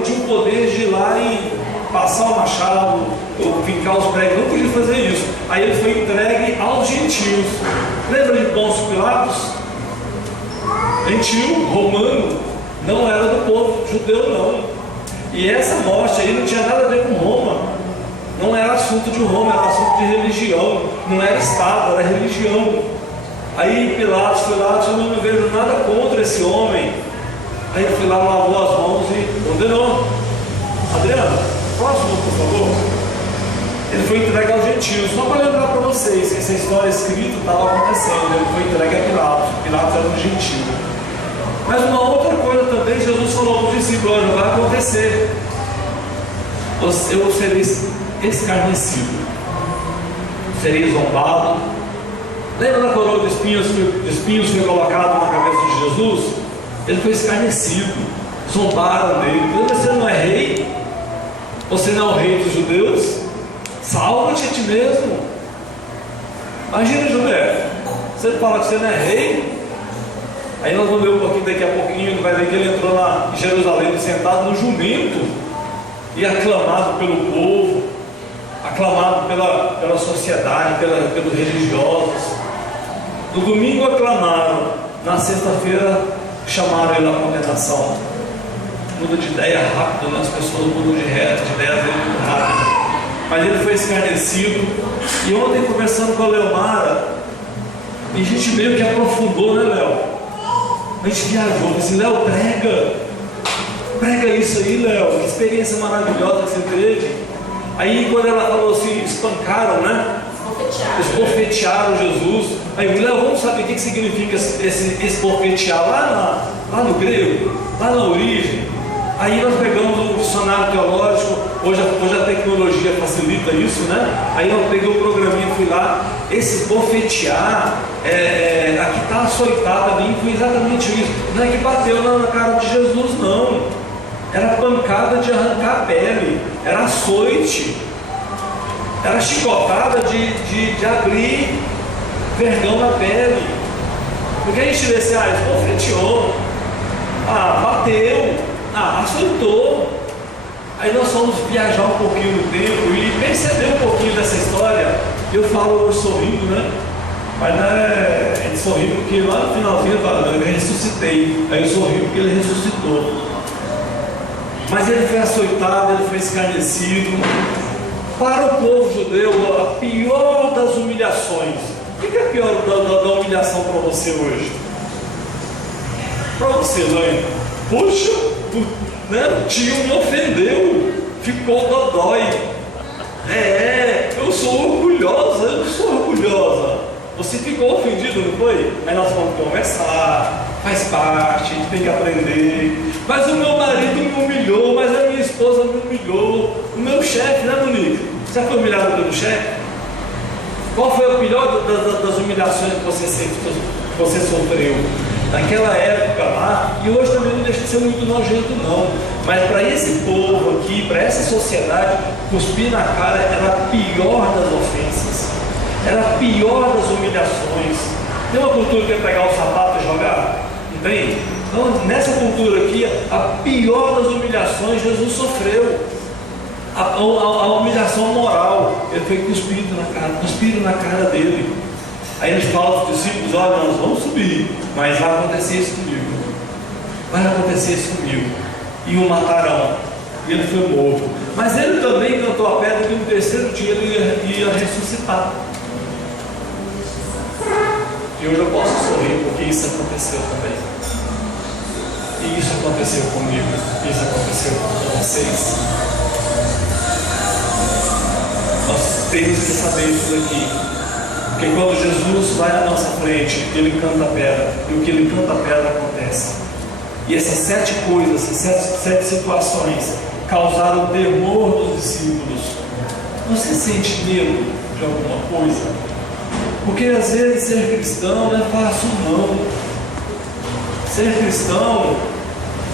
tinha o poder de ir lá e passar o machado ou fincar os pregos, não podia fazer isso. Aí ele foi entregue aos gentios. Lembra de Pôncio Pilatos? Gentio, romano, não era do povo judeu, não. E essa morte aí não tinha nada a ver com Roma. Não era assunto de Roma, era assunto de religião. Não era Estado, era religião. Aí Pilatos foi lá, disse: eu não vejo nada contra esse homem. Aí ele foi lá, lavou as mãos e condenou. Adriano, próximo, por favor. Ele foi entregue aos gentios. Só para lembrar para vocês que essa história escrita estava acontecendo. Ele foi entregue a Pilatos. Pilatos era um gentio. Mas uma outra coisa também, Jesus falou para os discípulos: olha, vai acontecer. Eu serei escarnecido, serei zombado. Lembra da coroa de espinhos foi colocada na cabeça de Jesus? Ele foi escarnecido, zombaram dele. Você não é rei? Você não é o rei dos judeus? Salva-te a ti mesmo. Imagina, José, você fala que você não é rei. Aí nós vamos ver um pouquinho daqui a pouquinho, vai ver que ele entrou em Jerusalém sentado no jumento e aclamado pelo povo, aclamado pela sociedade, pelos religiosos. No domingo aclamaram, na sexta-feira chamaram ele à condenação. Muda de ideia rápido, né? As pessoas mudam de ideia muito rápido. Mas ele foi escarnecido. E ontem, conversando com a Leomara, e a gente meio que aprofundou, né, Léo? A gente viajou, disse: Léo, prega isso aí, Léo, que experiência maravilhosa que você teve. Aí quando ela falou assim, espancaram, né? Esbofetearam Jesus. Aí eu, Léo, vamos saber o que significa esse esbofetear lá no grego, lá na origem. Aí nós pegamos um dicionário teológico. Hoje a tecnologia facilita isso, né? Aí eu peguei o programinha e fui lá. Esse esbofetear, aqui está açoitada, foi exatamente isso. Não é que bateu na cara de Jesus, não. Era pancada de arrancar a pele, era açoite, era chicotada de abrir vergão na pele. Porque a gente vê assim: esbofeteou, bateu, açoitou. Aí nós fomos viajar um pouquinho no tempo e perceber um pouquinho dessa história. Eu falo sorrindo, né? Mas não é sorrindo porque lá no finalzinho eu ressuscitei. Aí eu sorri porque ele ressuscitou. Mas ele foi açoitado, ele foi escarnecido. Para o povo judeu, a pior das humilhações. O que é a pior da humilhação para você hoje? Para você, mãe? Poxa, né? O tio me ofendeu, ficou dodói. Eu sou orgulhosa. Você ficou ofendido, não foi? Aí nós vamos conversar, faz parte, a gente tem que aprender. Mas o meu marido me humilhou, mas a minha esposa me humilhou. O meu chefe, né, Monique? Você foi humilhado pelo chefe? Qual foi a pior das humilhações que você sofreu? Naquela época lá, e hoje também não deixa de ser muito nojento não, mas para esse povo aqui, para essa sociedade, cuspir na cara era a pior das ofensas, era a pior das humilhações. Tem uma cultura que é pegar o sapato e jogar, entende? Então nessa cultura aqui, a pior das humilhações Jesus sofreu, a humilhação moral. Ele foi cuspido na cara dele. Aí eles falam aos discípulos: olha, nós vamos subir, mas vai acontecer isso comigo. E o matarão. E ele foi morto. Mas ele também cantou a pedra que no terceiro dia ele ia ressuscitar. E hoje eu posso sorrir porque isso aconteceu também. E isso aconteceu comigo. Isso aconteceu com vocês. Nós temos que saber isso daqui. Porque quando Jesus vai à nossa frente, ele canta a pedra. E o que ele canta a pedra acontece. E essas 7 coisas, essas 7 situações causaram temor dos discípulos. Você sente medo de alguma coisa? Porque às vezes ser cristão não é fácil não. Ser cristão,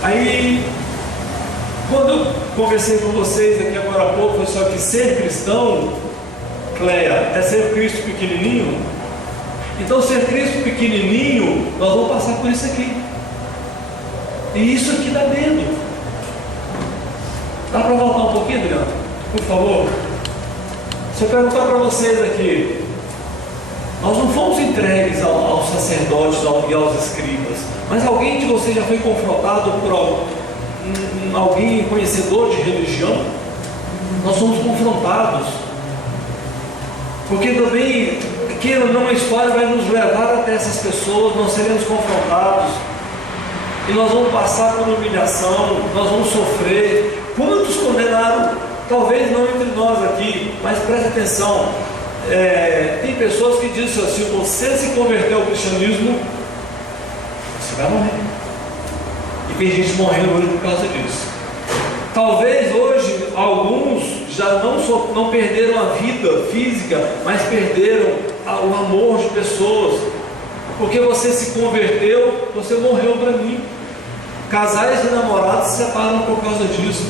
aí quando eu conversei com vocês aqui agora há pouco, foi só que ser cristão, Cleia, é ser Cristo pequenininho. Então ser Cristo pequenininho, nós vamos passar por isso aqui. E isso aqui dá medo. Dá para voltar um pouquinho, Adriano? Por favor. Se eu perguntar para vocês aqui, nós não fomos entregues aos sacerdotes e aos escribas, mas alguém de vocês já foi confrontado por alguém conhecedor de religião? Nós somos confrontados. Porque também queira ou não, a história vai nos levar até essas pessoas, nós seremos confrontados, e nós vamos passar por humilhação, nós vamos sofrer. Quantos condenaram? Talvez não entre nós aqui, mas preste atenção, tem pessoas que dizem assim: se você se converter ao cristianismo, você vai morrer. E tem gente morrendo hoje por causa disso. Talvez hoje alguns já não perderam a vida física, mas perderam o amor de pessoas, porque você se converteu, você morreu para mim. Casais e namorados se separam por causa disso,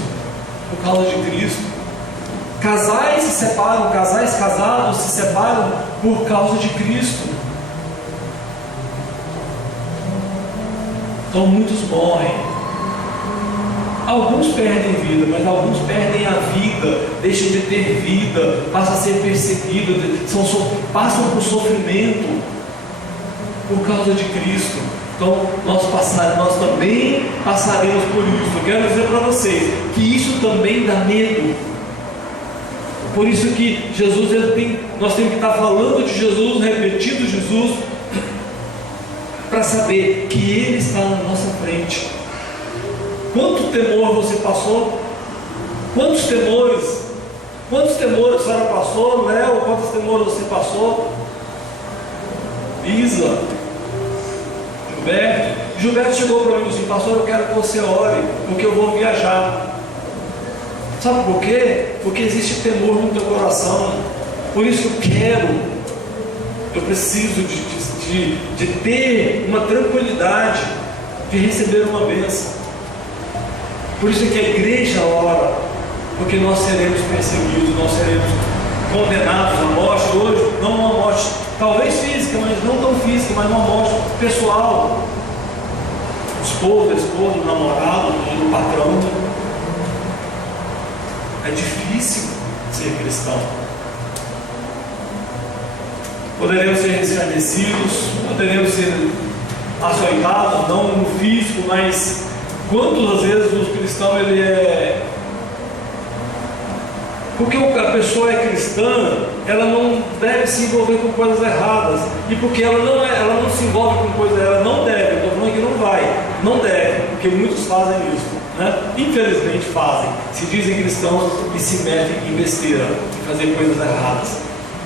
por causa de Cristo. Casais se separam, casais casados se separam por causa de Cristo. Então muitos morrem. Alguns perdem vida, mas alguns perdem a vida, deixam de ter vida, passam a ser perseguidos, passam por sofrimento por causa de Cristo. Então nós também passaremos por isso. Eu quero dizer para vocês que isso também dá medo. Por isso que nós temos que estar falando de Jesus, repetindo Jesus, para saber que Ele está na nossa frente. Quanto temor você passou? Quantos temores? Quantos temores a senhora passou? Léo, quantos temores você passou? Isa, Gilberto chegou para mim e disse: pastor, eu quero que você ore, porque eu vou viajar. Sabe por quê? Porque existe temor no teu coração. Por isso eu preciso de ter uma tranquilidade, de receber uma bênção. Por isso que a igreja ora, porque nós seremos perseguidos, nós seremos condenados à morte hoje, não uma morte talvez física, mas não tão física, mas uma morte pessoal. Esposa, o namorado, o patrão. É difícil ser cristão. Poderemos ser escarnecidos, poderemos ser açoitados, não no físico, mas quantas vezes o cristão porque a pessoa é cristã, ela não deve se envolver com coisas erradas. E porque ela não se envolve com coisas erradas, ela não deve. Eu estou falando que não deve, porque muitos fazem isso, né? Infelizmente fazem, se dizem cristãos e se metem em besteira, em fazer coisas erradas.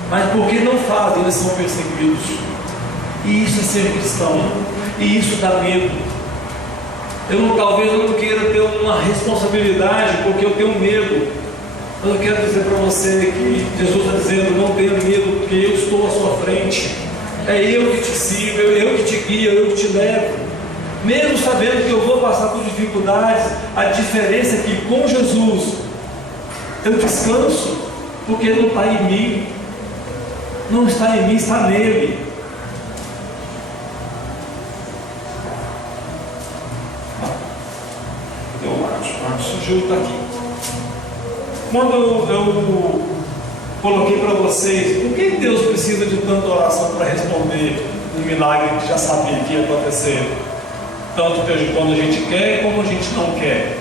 Mas porque não fazem, eles são perseguidos. E isso é ser cristão, e isso dá medo. Talvez eu não queira ter uma responsabilidade porque eu tenho medo. Mas eu quero dizer para você que Jesus está dizendo: não tenha medo, porque eu estou à sua frente. É eu que te sigo, eu que te guio, eu que te levo. Mesmo sabendo que eu vou passar por dificuldades, a diferença é que com Jesus eu descanso, porque Ele não está em mim. Não está em mim, está nele. O Gil está aqui. Quando eu coloquei para vocês, por que Deus precisa de tanta oração para responder um milagre que já sabia que ia acontecer? Tanto quando a gente quer como a gente não quer.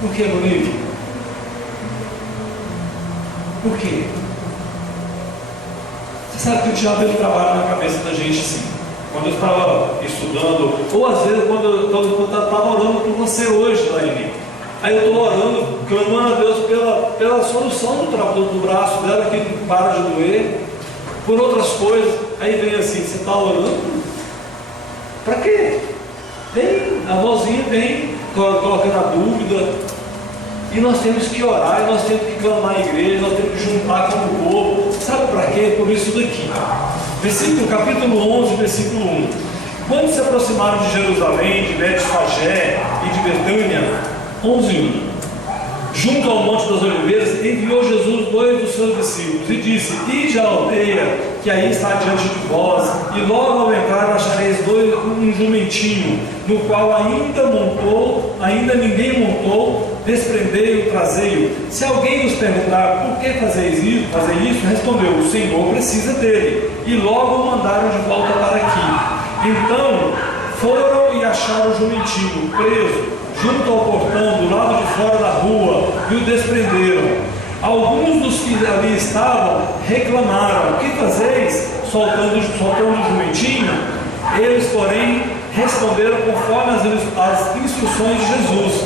Por que, Monique? Por quê? Você sabe que o diabo ele trabalha na cabeça da gente assim. Quando eu estava estudando, ou às vezes quando eu estava orando por você hoje, Laine, aí eu estou orando, clamando a Deus pela solução do braço dela, que para de doer, por outras coisas. Aí vem assim: você está orando? Para quê? Vem, a vozinha vem, colocando a dúvida. E nós temos que orar, e nós temos que clamar a igreja, nós temos que juntar como povo. Sabe para quê? Por isso daqui. Capítulo 11, versículo 1. Quando se aproximaram de Jerusalém, de Betfagé e de Betânia, 11:1. Junto ao Monte das Oliveiras, enviou Jesus 2 dos seus discípulos e disse: ide à aldeia que aí está diante de vós, e logo ao entrar achareis um jumentinho, no qual ainda ninguém montou, desprendei-o e trazei-o. Se alguém vos perguntar: por que fazeis isso? Respondeu: o Senhor precisa dele. E logo o mandaram de volta para aqui. Então foram e acharam o jumentinho preso junto ao portão, do lado de fora da rua, e o desprenderam. Alguns dos que ali estavam reclamaram: o que fazeis? soltando o jumentinho, eles, porém, responderam conforme as instruções de Jesus.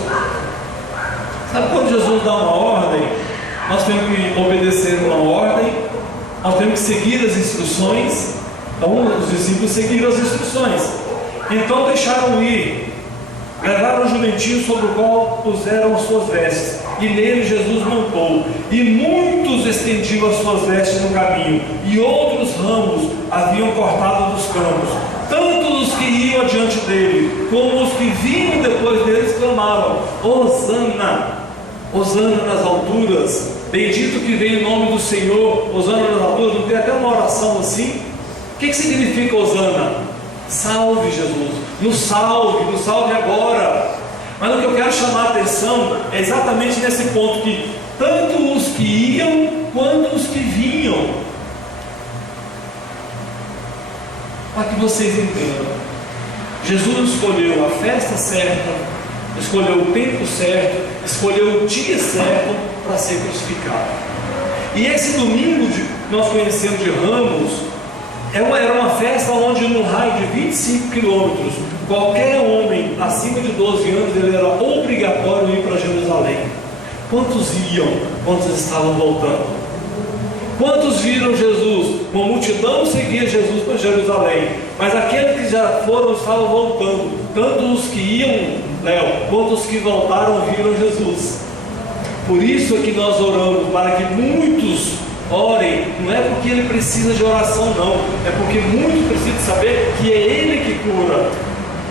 Sabe quando Jesus dá uma ordem, nós temos que obedecer uma ordem, nós temos que seguir as instruções. Então os discípulos seguiram as instruções. Então deixaram ir, levaram o jumentinho sobre o qual puseram as suas vestes, e nele Jesus montou. E muitos estendiam as suas vestes no caminho, e outros ramos haviam cortado dos campos. Tanto os que iam adiante dele, como os que vinham depois deles, clamavam: Hosana, Hosana nas alturas, bendito que vem em nome do Senhor, Hosana nas alturas. Não tem até uma oração assim? O que significa Hosana? Salve, Jesus, nos salve agora. Mas o que eu quero chamar a atenção é exatamente nesse ponto, que tanto os que iam quanto os que vinham. Para que vocês entendam, Jesus escolheu a festa certa, escolheu o tempo certo, escolheu o dia certo para ser crucificado. E esse domingo que nós conhecemos de Ramos era uma festa onde, no raio de 25 quilômetros, qualquer homem acima de 12 anos, ele era obrigatório ir para Jerusalém. Quantos iam? Quantos estavam voltando? Quantos viram Jesus? Uma multidão seguia Jesus para Jerusalém, mas aqueles que já foram estavam voltando. Tanto os que iam, Léo, quanto os que voltaram viram Jesus. Por isso é que nós oramos, para que muitos orem. Não é porque ele precisa de oração, não, é porque muitos precisam saber que é ele que cura.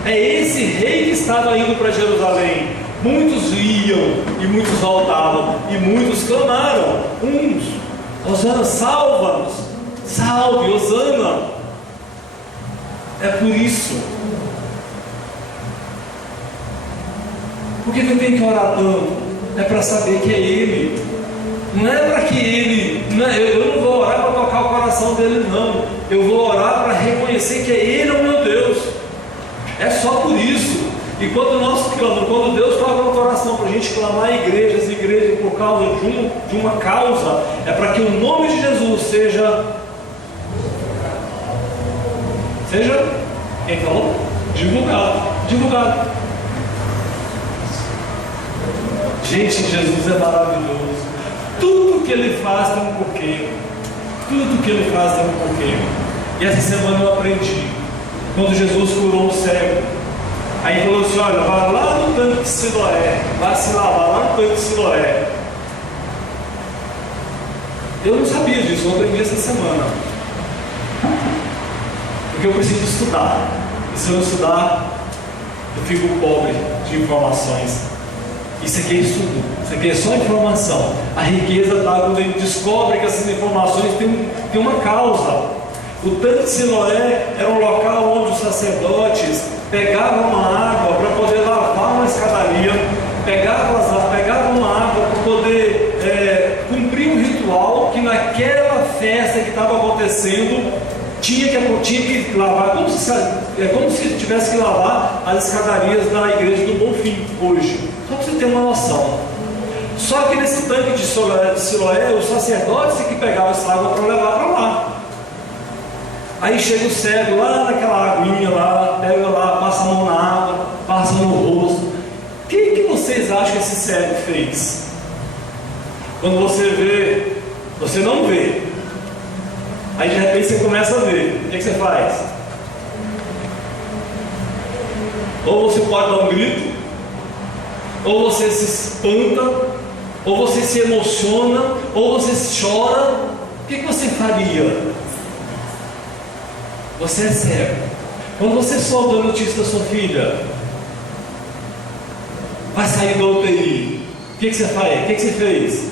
É esse rei que estava indo para Jerusalém. Muitos iam e muitos voltavam, e muitos clamaram. Uns: Hosana, salva-nos, salve, Hosana. É por isso. Por que eu tenho que orar tanto? É para saber que é ele. Não é para que ele, eu não vou orar para tocar o coração dele, não. Eu vou orar para reconhecer que ele é o meu Deus. É só por isso. E quando nós clamamos, quando Deus toca no coração para a gente clamar igrejas por causa de uma causa, é para que o nome de Jesus seja, quem falou? Divulgado. Gente, Jesus é maravilhoso. Tudo que ele faz tem um porquê. E essa semana eu aprendi. Quando Jesus curou o cego, aí falou assim: olha, vai lá no tanque de Siloé, vai se lavar lá no tanque de Siloé. Eu não sabia disso, eu aprendi essa semana. Porque eu preciso estudar. E se eu não estudar, eu fico pobre de informações. Isso aqui é estudo, isso aqui é só informação. A riqueza está quando a gente descobre que essas informações têm uma causa. O tanque de Siloé era um local onde os sacerdotes pegavam uma água para poder lavar uma escadaria, pegavam uma água para poder cumprir um ritual que naquela festa que estava acontecendo tinha que lavar, como se tivesse que lavar as escadarias da igreja do Bonfim hoje. Só para você ter uma noção. Só que nesse tanque de Siloé, os sacerdotes que pegavam essa água para levar para lá. Aí chega o cego lá naquela aguinha lá, pega lá, passa a mão na água, passa no rosto. O que vocês acham que esse cego fez? Quando você vê, você não vê. Aí de repente você começa a ver. O que você faz? Ou você pode dar um grito, ou você se espanta, ou você se emociona, ou você chora. O que você faria? Você é cego. Quando você soube a notícia da sua filha, vai sair da UTI, o que você faz? O que você fez?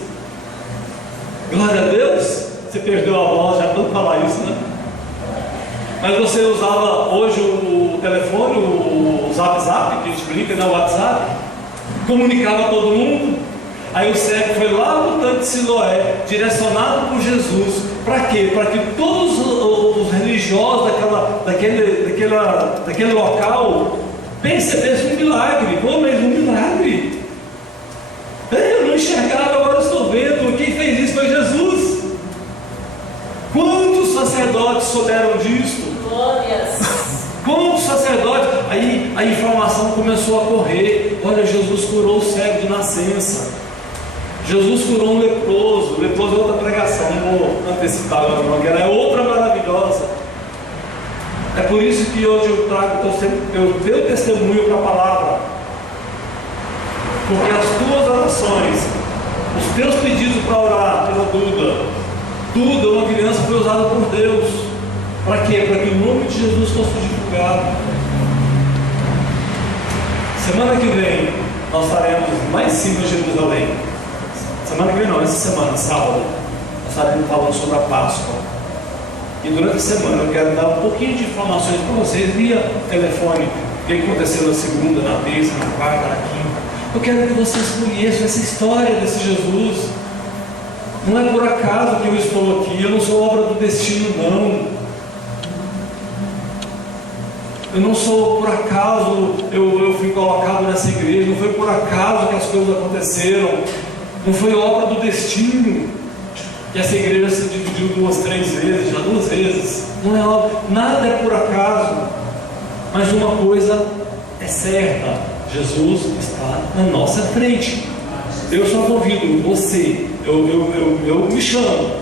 Glória a Deus, você perdeu a voz, já tanto falar isso, né? Mas você usava hoje o telefone, o Zap, que a gente brinca, né? O WhatsApp, comunicava a todo mundo. Aí o cego foi lá no tanque de Siloé, direcionado por Jesus. Para quê? Para que todos os religiosos daquele local percebessem um milagre. Pô, mas um milagre? Eu não enxergava, agora estou vendo. Quem fez isso foi Jesus. Quantos sacerdotes sacerdotes souberam disso? Como os sacerdotes? Aí a informação começou a correr. Olha, Jesus curou o cego de nascença. Jesus curou um leproso. O leproso é outra pregação, não vou antecipar agora não, que ela é outra maravilhosa. É por isso que hoje eu trago o teu testemunho para a palavra. Porque as tuas orações, os teus pedidos para orar pela Duda, uma criança foi usada por Deus. Para quê? Para que o nome de Jesus fosse divulgado. Semana que vem nós estaremos lá em cima de Jerusalém. Semana que vem não, essa semana, sábado, nós estaremos falando sobre a Páscoa. E durante a semana eu quero dar um pouquinho de informações para vocês via telefone. O que aconteceu na segunda, na terça, na quarta, na quinta. Eu quero que vocês conheçam essa história desse Jesus. Não é por acaso que eu estou aqui. Eu não sou obra do destino, não. Eu não sou por acaso eu fui colocado nessa igreja. Não foi por acaso que as coisas aconteceram. Não foi obra do destino que essa igreja se dividiu 2, 3 vezes, já 2 vezes. Não é obra, nada é por acaso. Mas uma coisa é certa: Jesus está na nossa frente. Eu só convido você, eu me chamo,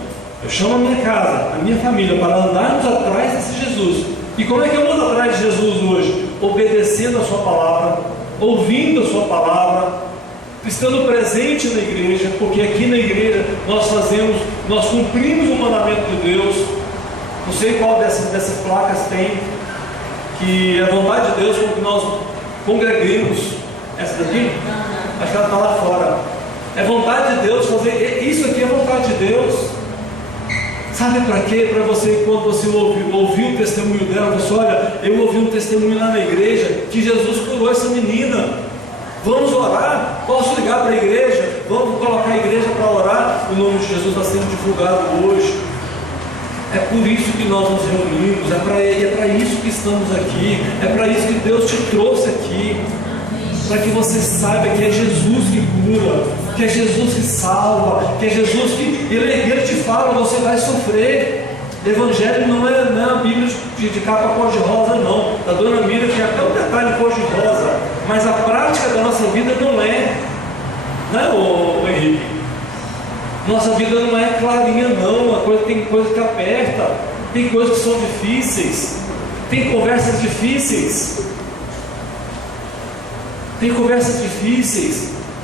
eu chamo a minha casa, a minha família, para andarmos atrás desse Jesus. E como é que eu ando atrás de Jesus hoje? Obedecendo a sua palavra, ouvindo a sua palavra, estando presente na igreja, porque aqui na igreja nós cumprimos o mandamento de Deus. Não sei qual dessas placas tem, que é vontade de Deus com que nós congreguemos. Essa daqui? Acho que ela está lá fora. É vontade de Deus fazer, isso aqui é vontade de Deus. Sabe para quê? Para você, quando você ouviu o testemunho dela, você olha, eu ouvi um testemunho lá na igreja, que Jesus curou essa menina. Vamos orar? Posso ligar para a igreja? Vamos colocar a igreja para orar? O nome de Jesus está sendo divulgado hoje. É por isso que nós nos reunimos, é para isso que estamos aqui, é para isso que Deus te trouxe aqui, para que você saiba que é Jesus que cura, que é Jesus que salva, que é Jesus que ele te fala, você vai sofrer. Evangelho não é a Bíblia de capa cor-de-rosa, não. Da dona Miriam tinha até um detalhe cor-de-rosa, mas a prática da nossa vida não é, ô Henrique? Nossa vida não é clarinha, não. Tem coisa que aperta, tem coisas que são difíceis, tem conversas difíceis,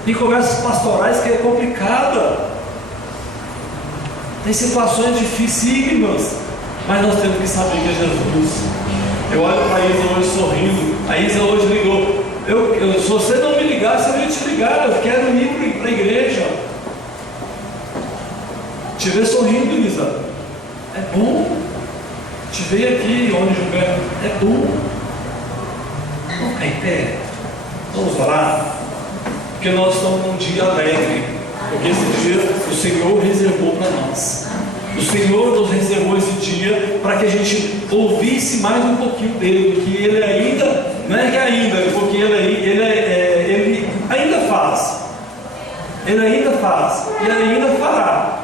tem conversas pastorais que é complicada. Tem situações dificílimas, mas nós temos que saber que é Jesus. Eu olho para a Isa hoje sorrindo. A Isa hoje ligou. Se você não me ligasse, eu ia te ligar. Eu quero ir para a igreja. Te ver sorrindo, Isa. É bom. Te ver aqui, onde Gilberto. É bom. Vamos cair em pé. Vamos orar. Porque nós estamos num dia alegre. Porque esse dia o Senhor reservou para nós. O Senhor nos reservou esse dia para que a gente ouvisse mais um pouquinho dele, do que ele ainda, não é que ainda, porque ele ainda faz. Ele ainda faz e ele ainda fará.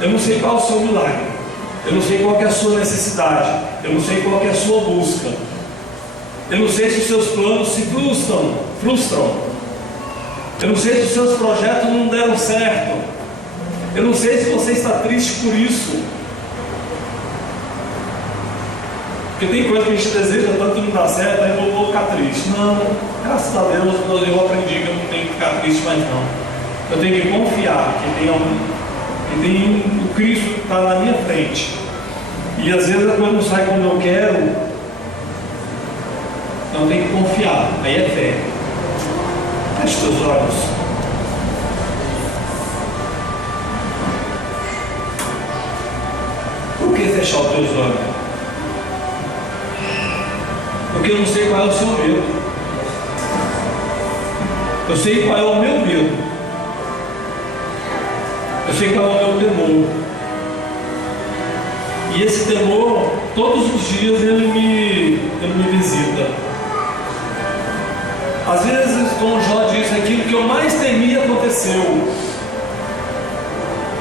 Eu não sei qual é o seu milagre, eu não sei qual é a sua necessidade, eu não sei qual é a sua busca, eu não sei se os seus planos se frustram. Eu não sei se os seus projetos não deram certo. Eu não sei se você está triste por isso. Porque tem coisa que a gente deseja tanto que não dá certo, aí eu vou ficar triste. Não, graças a Deus eu aprendi que eu não tenho que ficar triste mais não. Eu tenho que confiar que tem o Cristo que está na minha frente. E às vezes a coisa não sai como eu quero. Então eu tenho que confiar. Aí é fé. Feche teus olhos. Por que fechar os teus olhos? Porque eu não sei qual é o seu medo. Eu sei qual é o meu medo. Eu sei qual é o meu temor. E esse temor, todos os dias ele me visita. Às vezes, como Jó disse, aquilo que eu mais temia aconteceu.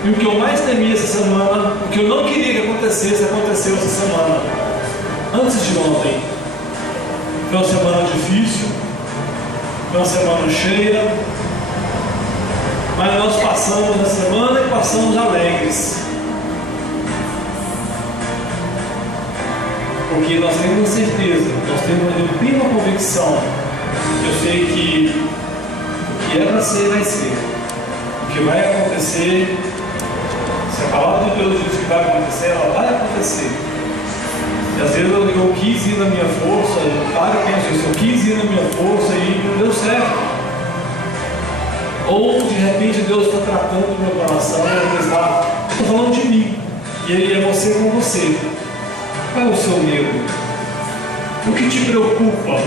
E o que eu mais temia essa semana, o que eu não queria que acontecesse, aconteceu essa semana. Antes de ontem. Foi uma semana difícil, foi uma semana cheia, mas nós passamos a semana e passamos alegres. Porque nós temos certeza, nós temos uma plena convicção. Eu sei que o que é para ser, vai ser. O que vai acontecer, se a palavra de Deus diz que vai acontecer, ela vai acontecer. E às vezes eu quis ir na minha força, eu paro e penso isso, eu quis ir na minha força e não deu certo. Ou de repente Deus está tratando o meu coração e Ele está falando de mim. E Ele é você com você. Qual é o seu medo? O que te preocupa?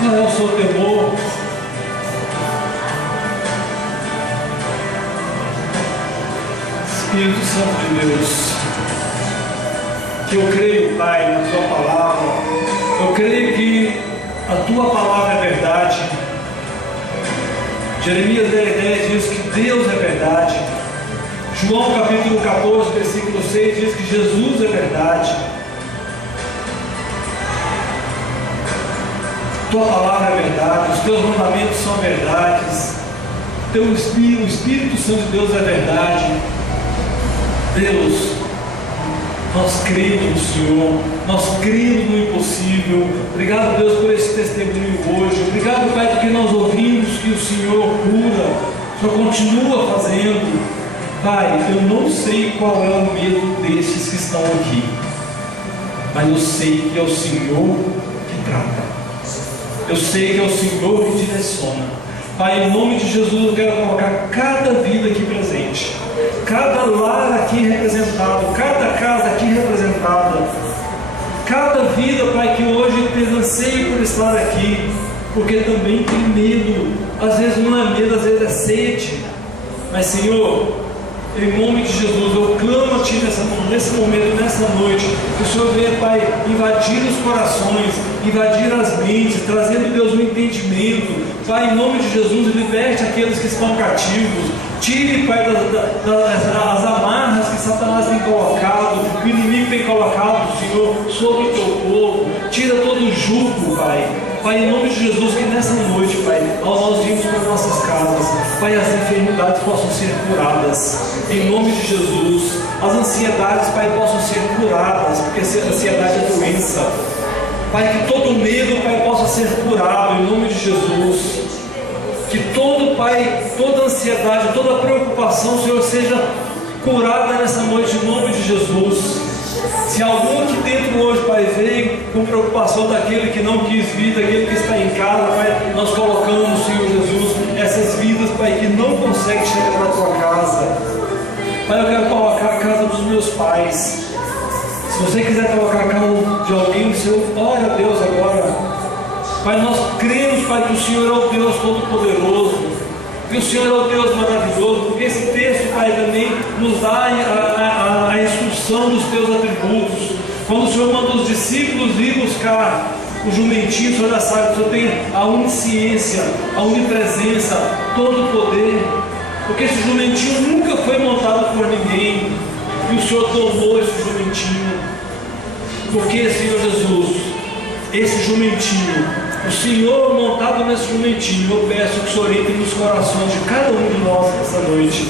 Qual é o seu temor? Espírito Santo de Deus, que eu creio, Pai, na Tua palavra, eu creio que a Tua palavra é verdade. Jeremias 10:10 diz que Deus é verdade. João capítulo 14, versículo 6 diz que Jesus é verdade. Tua palavra é verdade, os Teus mandamentos são verdades. O Espírito Santo de Deus é verdade. Deus, nós cremos no Senhor, nós cremos no impossível. Obrigado, Deus, por esse testemunho hoje. Obrigado, Pai, porque nós ouvimos que o Senhor cura, o Senhor continua fazendo. Pai, eu não sei qual é o medo desses que estão aqui, mas eu sei que é o Senhor que trata. Eu sei que é o Senhor que direciona. Pai, em nome de Jesus, eu quero colocar cada vida aqui presente, cada lar aqui representado, cada casa aqui representada, cada vida, Pai, que hoje tem anseio por estar aqui, porque também tem medo. Às vezes não é medo, às vezes é sede. Mas, Senhor, em nome de Jesus, eu clamo a Ti nesse momento, nessa noite, que o Senhor venha, Pai, invadir os corações, invadir as mentes, trazendo, Deus, um entendimento. Pai, em nome de Jesus, liberte aqueles que estão cativos. Tire, Pai, as amarras que Satanás tem colocado, o inimigo tem colocado, Senhor, sobre o Teu povo. Tira todo o jugo, Pai. Pai, em nome de Jesus, que nessa noite, Pai, nós vimos para nossas casas, Pai, as enfermidades possam ser curadas, em nome de Jesus. As ansiedades, Pai, possam ser curadas, porque a ansiedade é doença. Pai, que todo medo, Pai, possa ser curado, em nome de Jesus. Que todo, Pai, toda ansiedade, toda preocupação, Senhor, seja curada nessa noite, em nome de Jesus. Se algum aqui dentro hoje, Pai, veio com preocupação daquele que não quis vir, daquele que está em casa, Pai, nós colocamos, Senhor Jesus, essas vidas, Pai, que não conseguem chegar na Tua casa. Pai, eu quero colocar a casa dos meus pais. Se você quiser colocar a casa de alguém, Senhor, ore a Deus agora. Pai, nós cremos, Pai, que o Senhor é o Deus Todo-Poderoso, que o Senhor é o Deus maravilhoso, porque esse texto, Pai, também nos dá a instrução dos Teus atributos. Quando o Senhor manda os discípulos ir buscar o jumentinho, o Senhor já sabe, o Senhor tem a onisciência, a onipresença, todo o poder, porque esse jumentinho nunca foi montado por ninguém, e o Senhor tomou esse jumentinho, porque, Senhor Jesus, esse jumentinho, o Senhor montado nesse jumentinho, eu peço que o Senhor entre nos corações de cada um de nós nessa noite.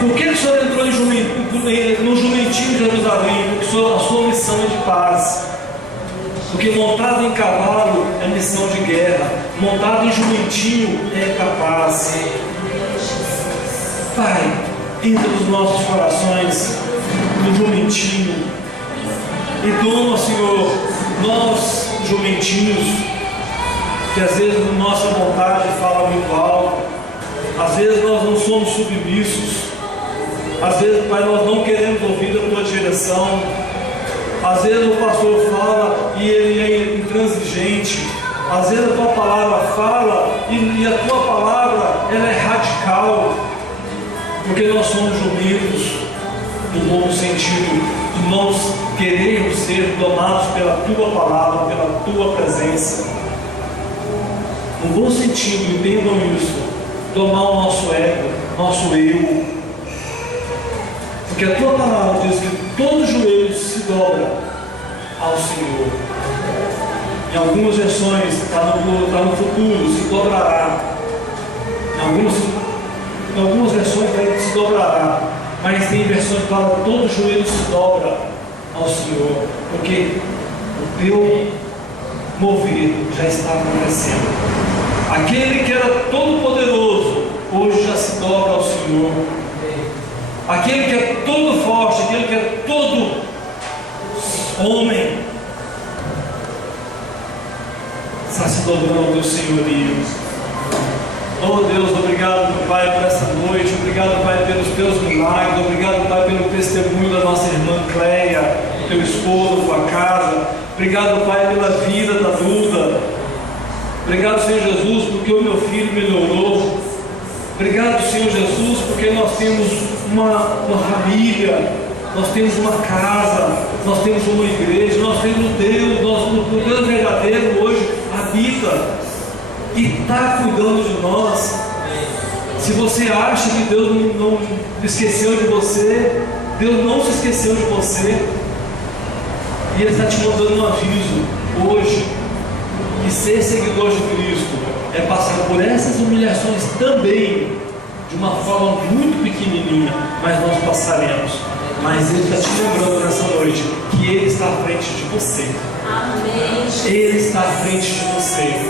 Por que o Senhor entrou no jumentinho de Jerusalém? Porque a sua missão é de paz. Porque montado em cavalo é missão de guerra, montado em jumentinho é capaz. Pai, entra nos nossos corações no jumentinho e toma, Senhor, nós jumentinhos, que às vezes nossa vontade fala muito alto, às vezes nós não somos submissos, às vezes, Pai, nós não queremos ouvir a Tua direção, às vezes o pastor fala e ele é intransigente, às vezes a Tua palavra fala e a Tua palavra ela é radical, porque nós somos jumentos no bom sentido, de nós querermos ser domados pela Tua palavra, pela Tua presença. No bom sentido, entendam isso. domar o nosso ego, nosso eu. Porque a tua palavra diz que todo joelho se dobra ao Senhor. Em algumas versões está no futuro, se dobrará. Em algumas versões vai que se dobrará. Mas tem versões que falam que todo joelho se dobra ao Senhor. Porque o teu mover já está acontecendo. Aquele que era todo poderoso, hoje já se dobra ao Senhor. Aquele que é todo forte, aquele que é todo homem, está se dobrando ao teu senhorio. Oh Deus, obrigado, Pai, por essa noite. Obrigado, Pai, pelos teus milagres. Obrigado, Pai, pelo testemunho da nossa irmã Cleia, teu esposo, tua casa. Obrigado, Pai, pela vida da Duda. Obrigado, Senhor Jesus, porque o meu filho melhorou. Obrigado, Senhor Jesus, porque nós temos uma família, nós temos uma casa, nós temos uma igreja, nós temos um Deus, o Deus verdadeiro hoje habita e está cuidando de nós. Se você acha que Deus não esqueceu de você, Deus não se esqueceu de você. E Ele está te mandando um aviso hoje, que ser seguidor de Cristo é passar por essas humilhações também, de uma forma muito pequenininha, mas nós passaremos. Mas Ele está te lembrando nessa noite que Ele está à frente de você. Amém. Ele está à frente de você.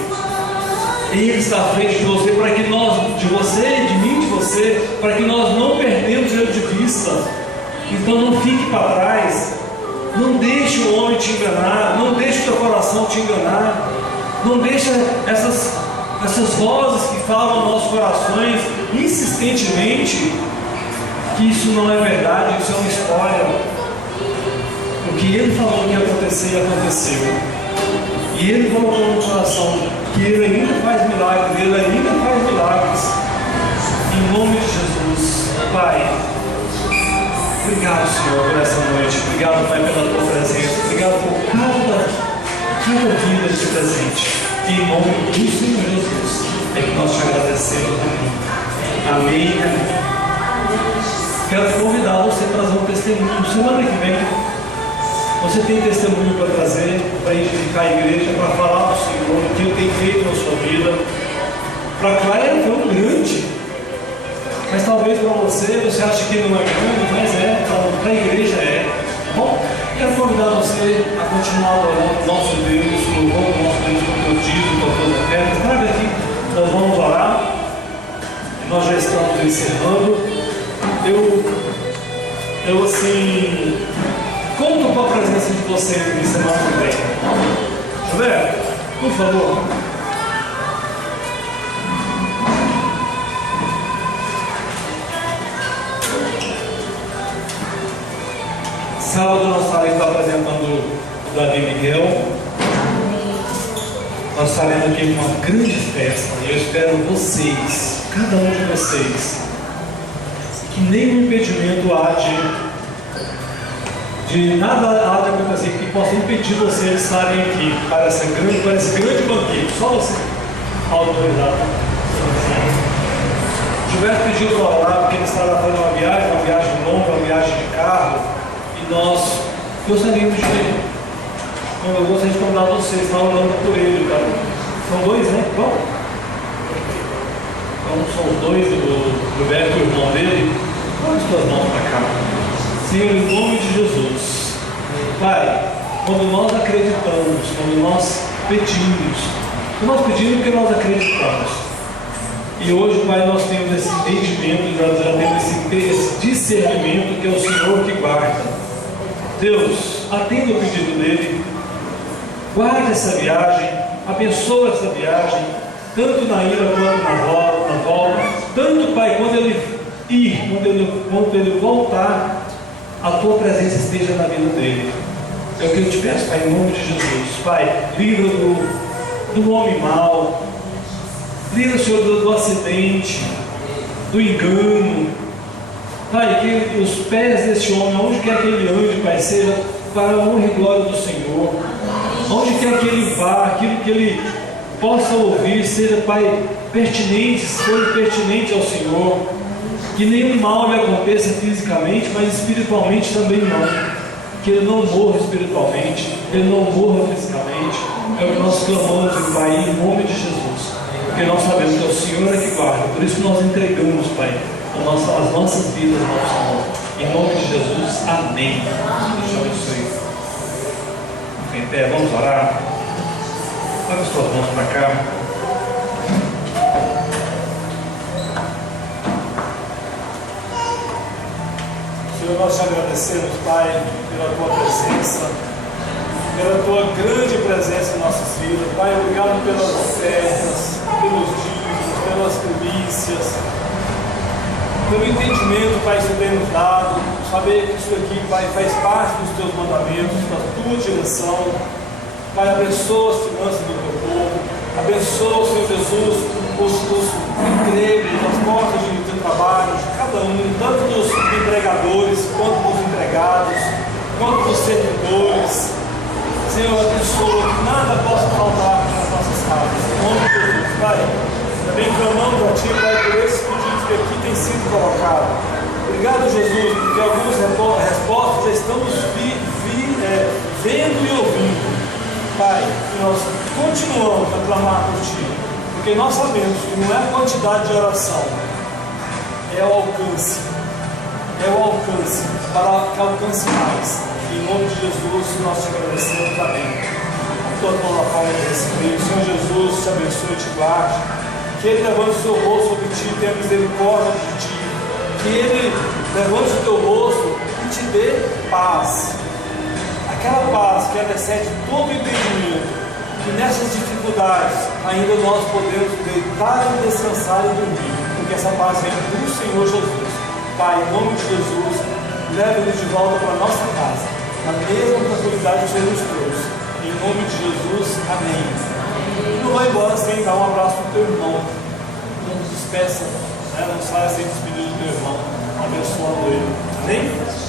Ele está à frente de você, para que nós, de você, de mim, de você, para que nós não perdemos Ele de vista. Então não fique para trás. Não deixe o homem te enganar. Não deixe o teu coração te enganar. Não deixe essas vozes que falam nos nossos corações insistentemente que isso não é verdade, isso é uma história. O que Ele falou que ia acontecer, aconteceu. E Ele colocou no coração que Ele ainda faz milagres, Ele ainda faz milagres. Em nome de Jesus, Pai, obrigado, Senhor, por essa noite. Obrigado, Pai, pela Tua presença. Obrigado por cada vida desse presente. E em nome do Senhor Jesus é que nós te agradecemos. Amém. Quero te convidar você a trazer um testemunho. Semana que vem, você tem testemunho para trazer, para edificar a igreja, para falar do Senhor, o que Ele tem feito na sua vida. Para Clara foi um grande, mas talvez para você acha que não é grande, mas é, para a igreja é. Bom, quero convidar você a continuar adorando o nosso Deus, louvando o nosso Deus com o teu dízimo, com a tua oferta. Traga aqui, nós vamos orar. Nós já estamos encerrando. Eu assim, conto com a presença de vocês aqui semana que vem. Gilberto, por favor. Sábado nós estaremos apresentando o Davi Miguel. Nós estaremos aqui com uma grande festa. E eu espero vocês, cada um de vocês, que nenhum impedimento há de nada há de acontecer que possa impedir vocês de estarem aqui para esse grande banquete. Só você autorizado. Gilberto pediu para orar porque ele estará fazendo uma viagem longa, uma viagem de carro, e nós gostaríamos eu gostaria de convidar vocês, estar orando por ele, tá? São dois, né? Bom, então são os dois, o Gilberto e o irmão dele. Põe as tuas mãos para cá. Senhor, em nome de Jesus, Pai, quando nós acreditamos, quando nós pedimos porque nós acreditamos. E hoje, Pai, nós temos esse entendimento, já temos esse discernimento que é o Senhor que guarda. Deus, atenda o pedido dele, guarda essa viagem, abençoa essa viagem, tanto na ida quanto na volta, tanto, Pai, quando ele quando ele voltar, a tua presença esteja na vida dele. É o que eu te peço, Pai, em nome de Jesus. Pai, livra do homem mau, livra, Senhor, do acidente, do engano. Pai, que os pés desse homem, onde quer que ele ande, Pai, seja para a honra e glória do Senhor. Onde quer que ele vá, aquilo que ele possa ouvir, seja, Pai, pertinentes, forem pertinentes ao Senhor, que nenhum mal lhe aconteça fisicamente, mas espiritualmente também não. Que ele não morra espiritualmente, ele não morra fisicamente. É o que nós clamamos, Pai, em nome de Jesus, porque nós sabemos que é o Senhor é que guarda. Por isso nós entregamos, Pai, as nossas vidas ao Senhor. Em nome de Jesus, amém. Deus te abençoe. Em pé, vamos orar. Leva as suas mãos para cá. Senhor, nós te agradecemos, Pai, pela tua presença, pela tua grande presença em nossas vidas. Pai, obrigado pelas ofertas, pelos dízimos, pelas primícias, pelo entendimento, Pai, que você tem nos dado, saber que isso aqui, Pai, faz parte dos teus mandamentos, da tua direção. Pai, abençoa as finanças do teu povo, abençoa, Senhor Jesus, os empregos, as portas de trabalho de cada um, tanto dos empregadores, quanto dos empregados, quanto dos servidores. Senhor, abençoa, que nada possa faltar nas nossas casas, em nome de Jesus, Pai. Também clamamos a Ti, Pai, por esses pedidos que aqui têm sido colocados. Obrigado, Jesus, porque algumas respostas já estamos vendo e ouvindo. Pai, que nós continuamos a clamar por Ti, porque nós sabemos que não é a quantidade de oração, é o alcance para que alcance mais. Em nome de Jesus, nós te agradecemos também. Toda a forma de receber. O Senhor Jesus te abençoe e te guarde. Que Ele levante o seu rosto sobre ti, tenha misericórdia de ti. Que Ele levante o teu rosto e te dê paz. Aquela paz que excede todo o entendimento. Que nessas dificuldades ainda nós podemos deitar e descansar e dormir. Porque essa paz vem do Senhor Jesus. Pai, em nome de Jesus, leve-nos de volta para a nossa casa, na mesma tranquilidade que o Senhor nos trouxe. Em nome de Jesus, amém. E não vai embora sem dar um abraço para o teu irmão. Não nos despeça, né? Não saia sem despedir do teu irmão, abençoando ele. Amém?